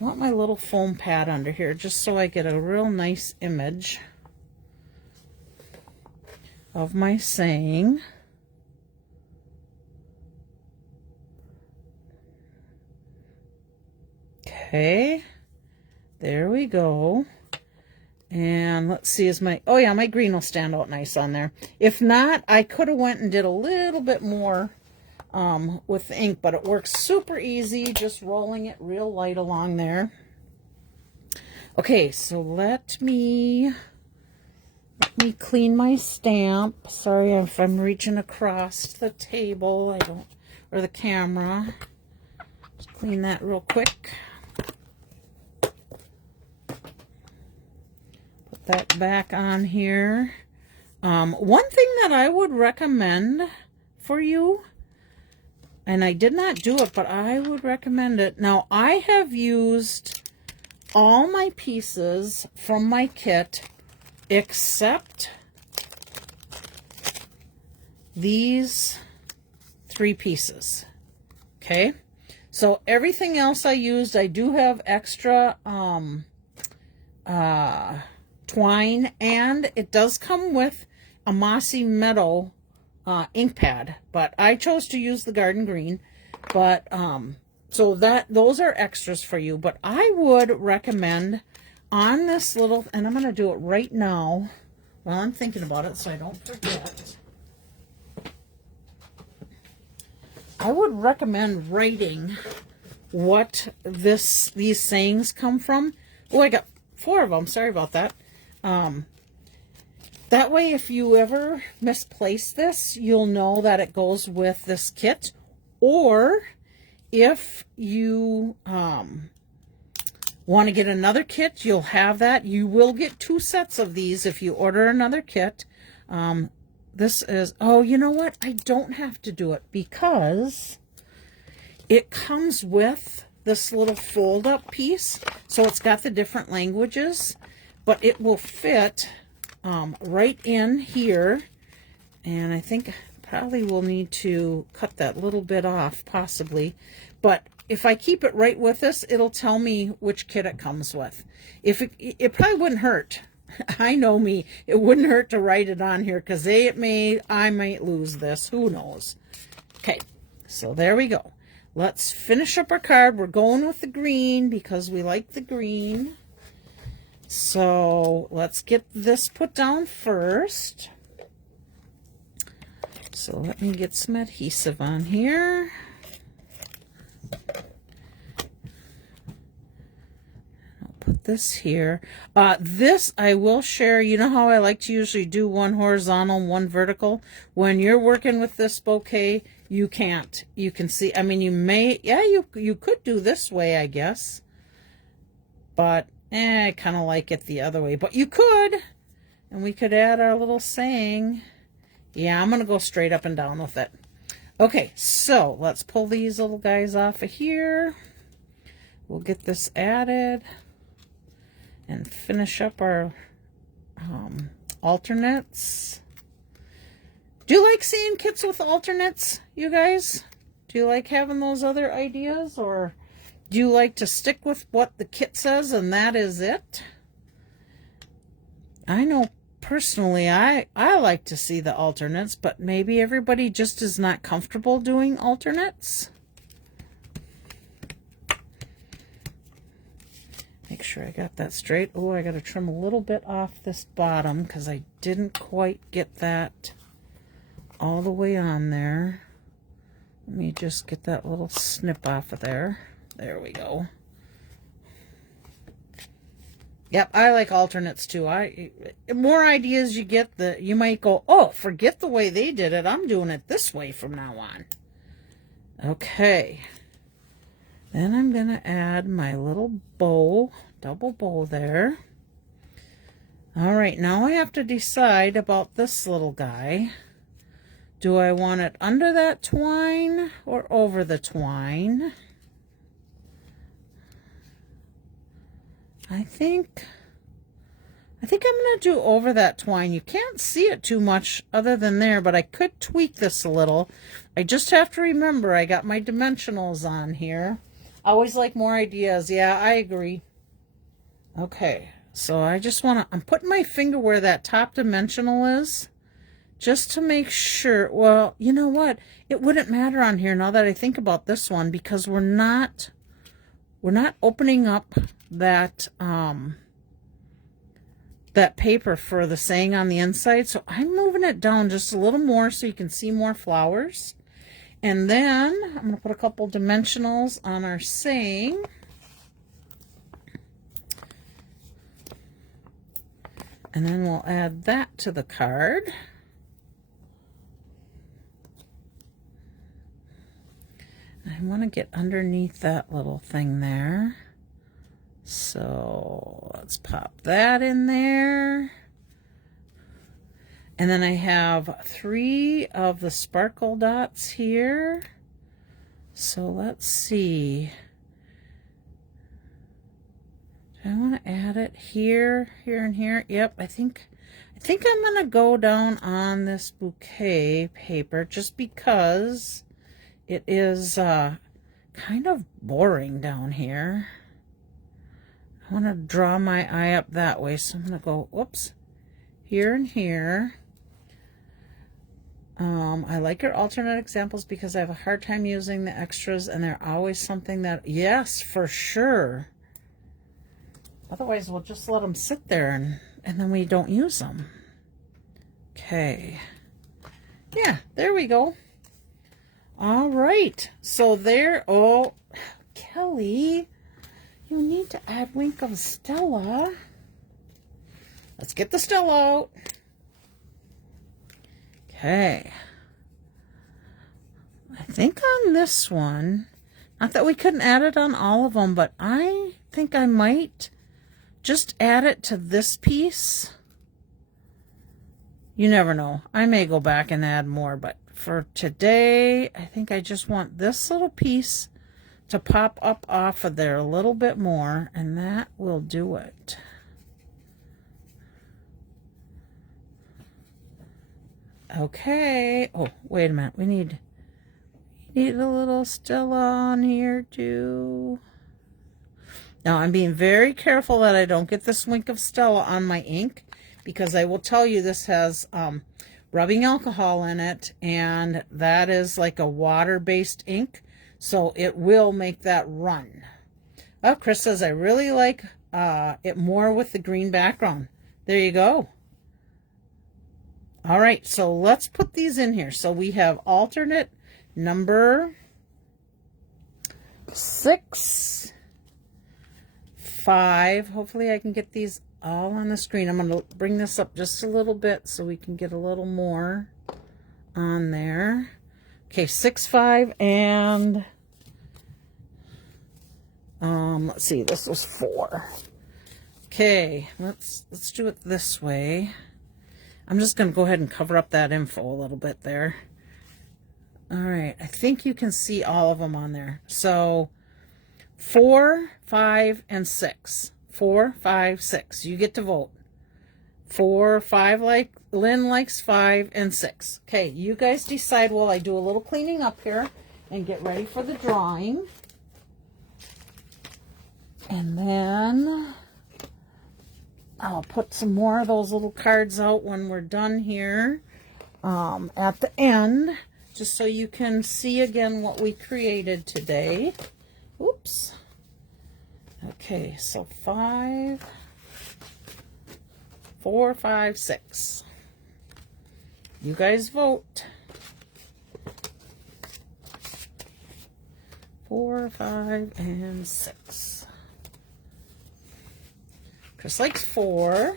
little foam pad under here just so I get a real nice image of my saying. Okay. There we go. And let's see, is my, oh yeah, my green will stand out nice on there. If not, I could have went and did a little bit more with the ink, but it works super easy, just rolling it real light along there. Okay, so let me clean my stamp. Sorry if I'm reaching across the table, or the camera. Just clean that real quick. That back on here. One thing that I would recommend for you, and I did not do it, but I would recommend it. Now, I have used all my pieces from my kit except these 3 pieces. Okay? So everything else I used, I do have extra twine, and it does come with a mossy meadow ink pad, but I chose to use the garden green. But so those are extras for you, but I would recommend on this little, and I'm going to do it right now while I'm thinking about it so I don't forget. I would recommend writing what these sayings come from. Oh, I got 4 of them. Sorry about that. That way, if you ever misplace this, you'll know that it goes with this kit. Or if you want to get another kit, you'll have that. You will get 2 sets of these if you order another kit. This is, oh, you know what? I don't have to do it because it comes with this little fold-up piece. So it's got the different languages, but it will fit right in here. And I think probably will need to cut that little bit off, possibly. But if I keep it right with this, it'll tell me which kit it comes with. If it probably wouldn't hurt. I know me. It wouldn't hurt to write it on here because I might lose this. Who knows? Okay, so there we go. Let's finish up our card. We're going with the green because we like the green. So let's get this put down first. So let me get some adhesive on here. I'll put this here. This I will share. You know how I like to usually do one horizontal and one vertical? When you're working with this bouquet, you can't. You can see, I mean, you may, yeah, you could do this way, I guess. But I kind of like it the other way. But you could. And we could add our little saying. Yeah, I'm going to go straight up and down with it. Okay, so let's pull these little guys off of here. We'll get this added and finish up our alternates. Do you like seeing kits with alternates, you guys? Do you like having those other ideas? Or Do you like to stick with what the kit says and that is it? I know personally I like to see the alternates, but maybe everybody just is not comfortable doing alternates. Make sure I got that straight. Oh, I got to trim a little bit off this bottom because I didn't quite get that all the way on there. Let me just get that little snip off of there. There we go. Yep, I like alternates too. More ideas you get, you might go, oh, forget the way they did it. I'm doing it this way from now on. Okay. Then I'm going to add my little bow, double bow there. All right, now I have to decide about this little guy. Do I want it under that twine or over the twine? I think I'm going to do over that twine. You can't see it too much other than there, but I could tweak this a little. I just have to remember I got my dimensionals on here. I always like more ideas. Yeah, I agree. Okay, so I just want to, I'm putting my finger where that top dimensional is just to make sure. Well, you know what? It wouldn't matter on here now that I think about this one because we're not opening up that that paper for the saying on the inside. So I'm moving it down just a little more so you can see more flowers. And then I'm going to put a couple dimensionals on our saying. And then we'll add that to the card. I want to get underneath that little thing there. So let's pop that in there. And then I have 3 of the sparkle dots here. So let's see. Do I want to add it here, here, and here? Yep, I think I'm going to go down on this bouquet paper just because it is kind of boring down here. I want to draw my eye up that way, so I'm going to go, whoops, here and here. I like your alternate examples because I have a hard time using the extras, and they're always something that, yes, for sure. Otherwise, we'll just let them sit there, and then we don't use them. Okay. Yeah, there we go. All right. So there, oh, Kelly, you need to add Wink of Stella. Let's get the Stella out. Okay. I think on this one, not that we couldn't add it on all of them, but I think I might just add it to this piece. You never know. I may go back and add more, but for today, I think I just want this little piece to pop up off of there a little bit more, and that will do it. Okay. Oh, wait a minute. We need a little Stella on here too. Now, I'm being very careful that I don't get this Wink of Stella on my ink, because I will tell you this has rubbing alcohol in it, and that is like a water-based ink, so it will make that run. Oh, Chris says, I really like it more with the green background. There you go. All right, so let's put these in here. So we have alternate number 6, 5. Hopefully I can get these all on the screen. I'm going to bring this up just a little bit so we can get a little more on there. Okay, 6, 5, and let's see, this was 4. Okay, let's do it this way. I'm just going to go ahead and cover up that info a little bit there. All right, I think you can see all of them on there. So 4, 5, and 6. 4, 5, 6. You get to vote. 4, 5, like Lynn likes 5, and 6. Okay, you guys decide while I do a little cleaning up here and get ready for the drawing. And then I'll put some more of those little cards out when we're done here at the end, just so you can see again what we created today. Oops. Okay, so 5, 4, 5, 6. You guys vote. 4, 5, and 6. Chris likes 4.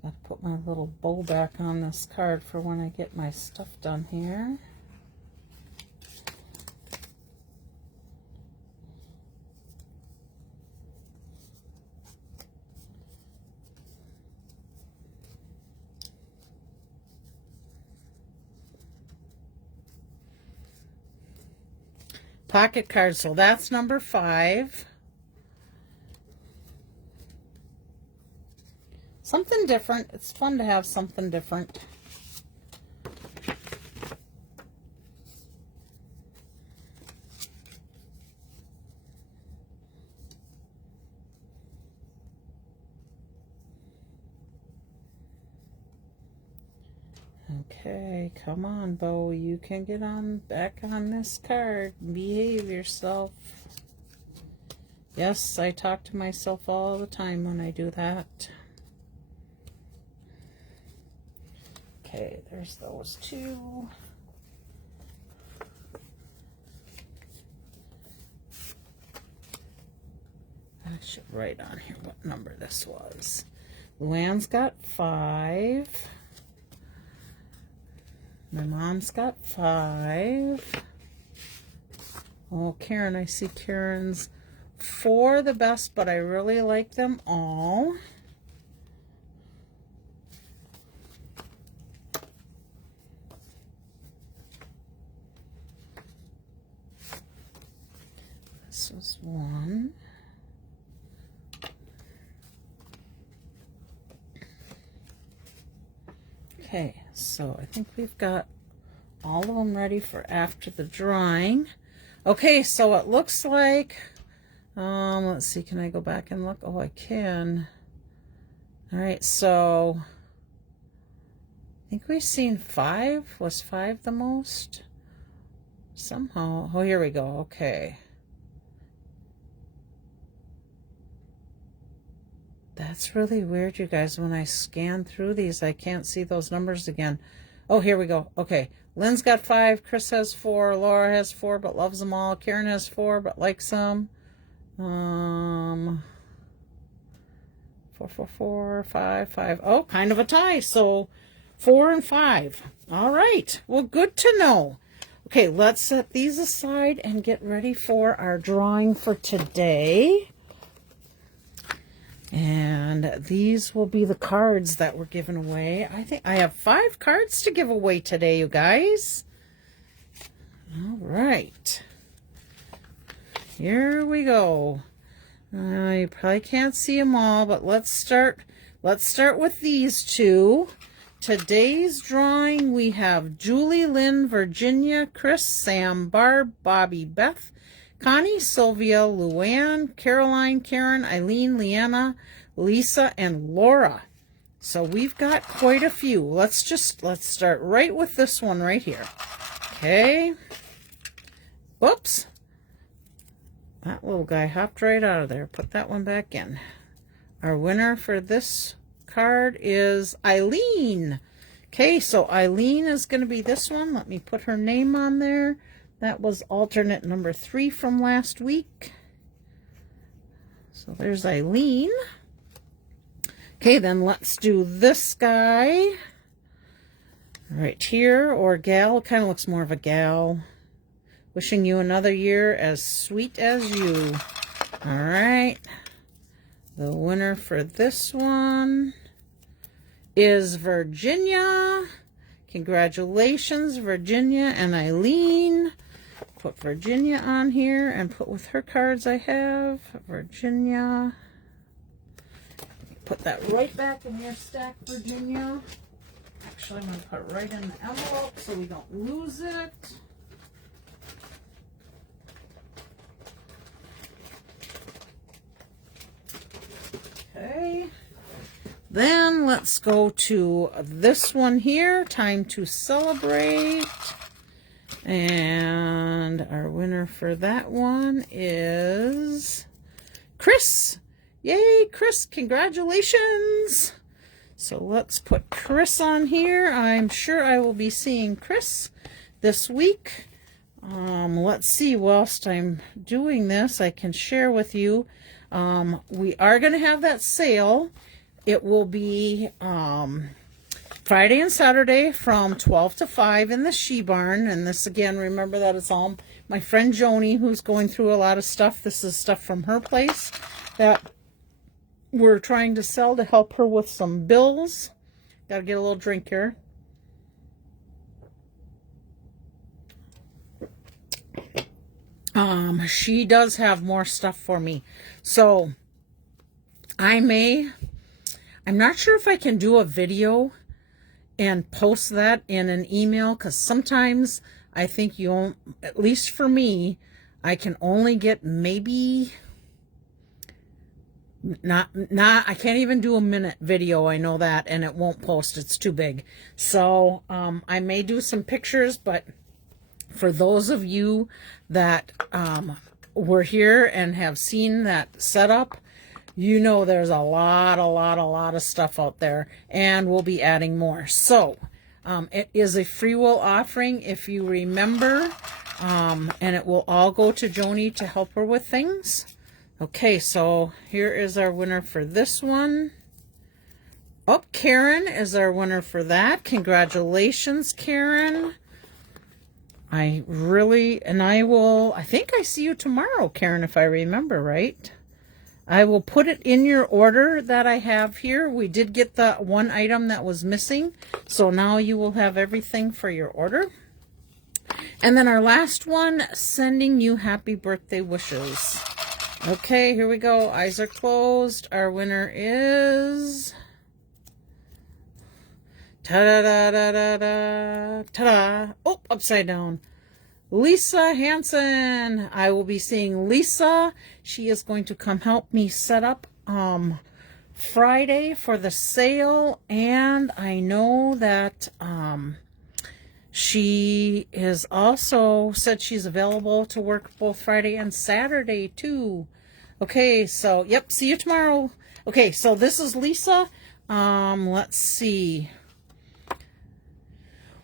Gotta put my little bow back on this card for when I get my stuff done here. Pocket card, so that's number 5. Something different. It's fun to have something different. Okay, come on, Bo. You can get on back on this card. Behave yourself. Yes, I talk to myself all the time when I do that. Okay, there's those 2. I should write on here what number this was. Luann's got 5. My mom's got 5. Oh, Karen, I see Karen's 4 the best, but I really like them all. This was 1. Okay, so I think we've got all of them ready for after the drawing. Okay, so it looks like, let's see, can I go back and look? Oh, I can. All right, so I think we've seen 5. Was 5 the most? Somehow. Oh, here we go. Okay. That's really weird, you guys. When I scan through these, I can't see those numbers again. Oh, here we go. Okay. Lynn's got 5. Chris has 4. Laura has 4, but loves them all. Karen has 4, but likes them. 4, 4, 4, 5, 5. Oh, kind of a tie. So 4 and 5. All right. Well, good to know. Okay, let's set these aside and get ready for our drawing for today. And these will be the cards that we're giving away. I think I have 5 cards to give away today, you guys. All right. Here we go. You probably can't see them all, but let's start with these 2. Today's drawing, we have Julie, Lynn, Virginia, Chris, Sam, Barb, Bobby, Beth, Connie, Sylvia, Luann, Caroline, Karen, Eileen, Leanna, Lisa, and Laura. So we've got quite a few. Let's start right with this one right here. Okay. Whoops. That little guy hopped right out of there. Put that one back in. Our winner for this card is Eileen. Okay, so Eileen is going to be this one. Let me put her name on there. That was alternate number 3 from last week. So there's Eileen. Okay, then let's do this guy right here, or gal. Kind of looks more of a gal. Wishing you another year as sweet as you. All right. The winner for this one is Virginia. Congratulations, Virginia and Eileen. Put Virginia on here and put with her cards I have. Virginia. Put that right back in your stack, Virginia. Actually, I'm going to put it right in the envelope so we don't lose it. Okay. Then let's go to this one here, Time to Celebrate. And our winner for that one is Chris. Yay, Chris, congratulations. So let's put Chris on here. I'm sure I will be seeing Chris this week. Let's see, whilst I'm doing this, I can share with you. We are going to have that sale. It will be Friday and Saturday from 12 to 5 in the She Barn. And this, again, remember that it's all my friend Joni who's going through a lot of stuff. This is stuff from her place that we're trying to sell to help her with some bills. Got to get a little drink here. She does have more stuff for me. So I'm not sure if I can do a video and post that in an email, because sometimes I think at least for me, I can only get maybe I can't even do a minute video. I know that, and it won't post. It's too big. So I may do some pictures, but for those of you that were here and have seen that setup, you know there's a lot of stuff out there, and we'll be adding more. So it is a free will offering, if you remember, and it will all go to Joni to help her with things. Okay, so here is our winner for this one. Oh, Karen is our winner for that. Congratulations, Karen. I think I see you tomorrow, Karen, if I remember right. I will put it in your order that I have here. We did get the one item that was missing, so now you will have everything for your order. And then our last one, sending you happy birthday wishes. Okay, here we go. Eyes are closed. Our winner is... Ta-da-da-da-da-da. Ta-da. Oh, upside down. Lisa Hansen. I will be seeing Lisa. She is going to come help me set up Friday for the sale. And I know that she is also said she's available to work both Friday and Saturday too. Okay, so yep, see you tomorrow. Okay, so this is Lisa. Let's see.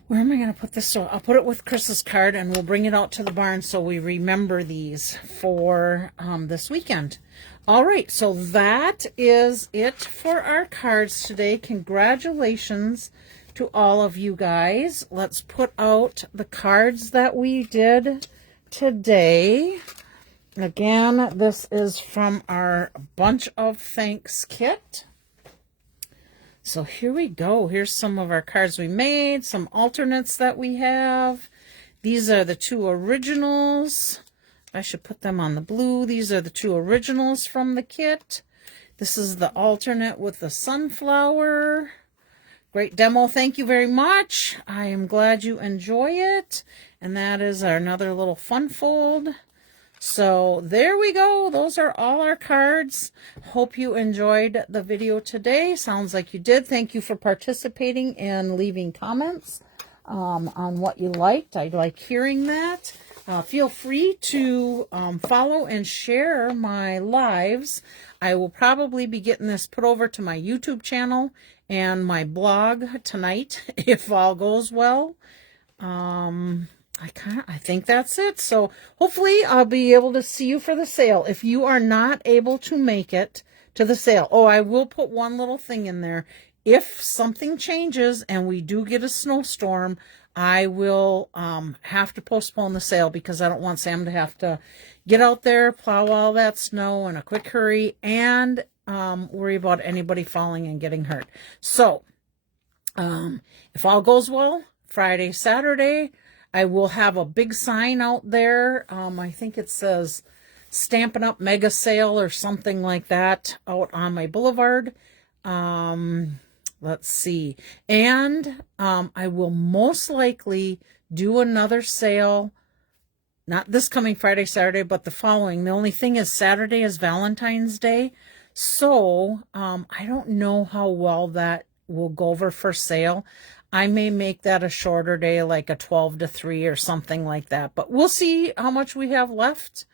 Where am I going to put this? So I'll put it with Chris's card, and we'll bring it out to the barn so we remember these for this weekend. All right, so that is it for our cards today. Congratulations to all of you guys. Let's put out the cards that we did today. Again, this is from our Bunch of Thanks kit. So here we go. Here's some of our cards we made, some alternates that we have. These are the two originals. I should put them on the blue. These are the two originals from the kit. This is the alternate with the sunflower. Great demo. Thank you very much. I am glad you enjoy it. And that is another little fun fold. So there we go. Those are all our cards. Hope you enjoyed the video today. Sounds like you did. Thank you for participating and leaving comments on what you liked. I like hearing that. Feel free to follow and share my lives. I will probably be getting this put over to my YouTube channel and my blog tonight, if all goes well. I think that's it. So hopefully I'll be able to see you for the sale. If you are not able to make it to the sale, oh, I will put one little thing in there. If something changes and we do get a snowstorm, I will have to postpone the sale, because I don't want Sam to have to get out there, plow all that snow in a quick hurry, and worry about anybody falling and getting hurt. So if all goes well, Friday, Saturday, I will have a big sign out there. I think it says Stampin' Up Mega Sale or something like that out on my boulevard. Let's see. And I will most likely do another sale, not this coming Friday, Saturday, but the following. The only thing is Saturday is Valentine's Day. So I don't know how well that will go over for sale. I may make that a shorter day, like a 12 to 3 or something like that. But we'll see how much we have left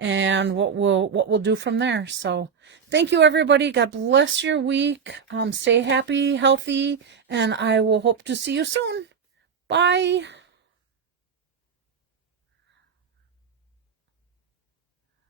and what we'll do from there. So thank you, everybody. God bless your week. Stay happy, healthy, and I will hope to see you soon. Bye.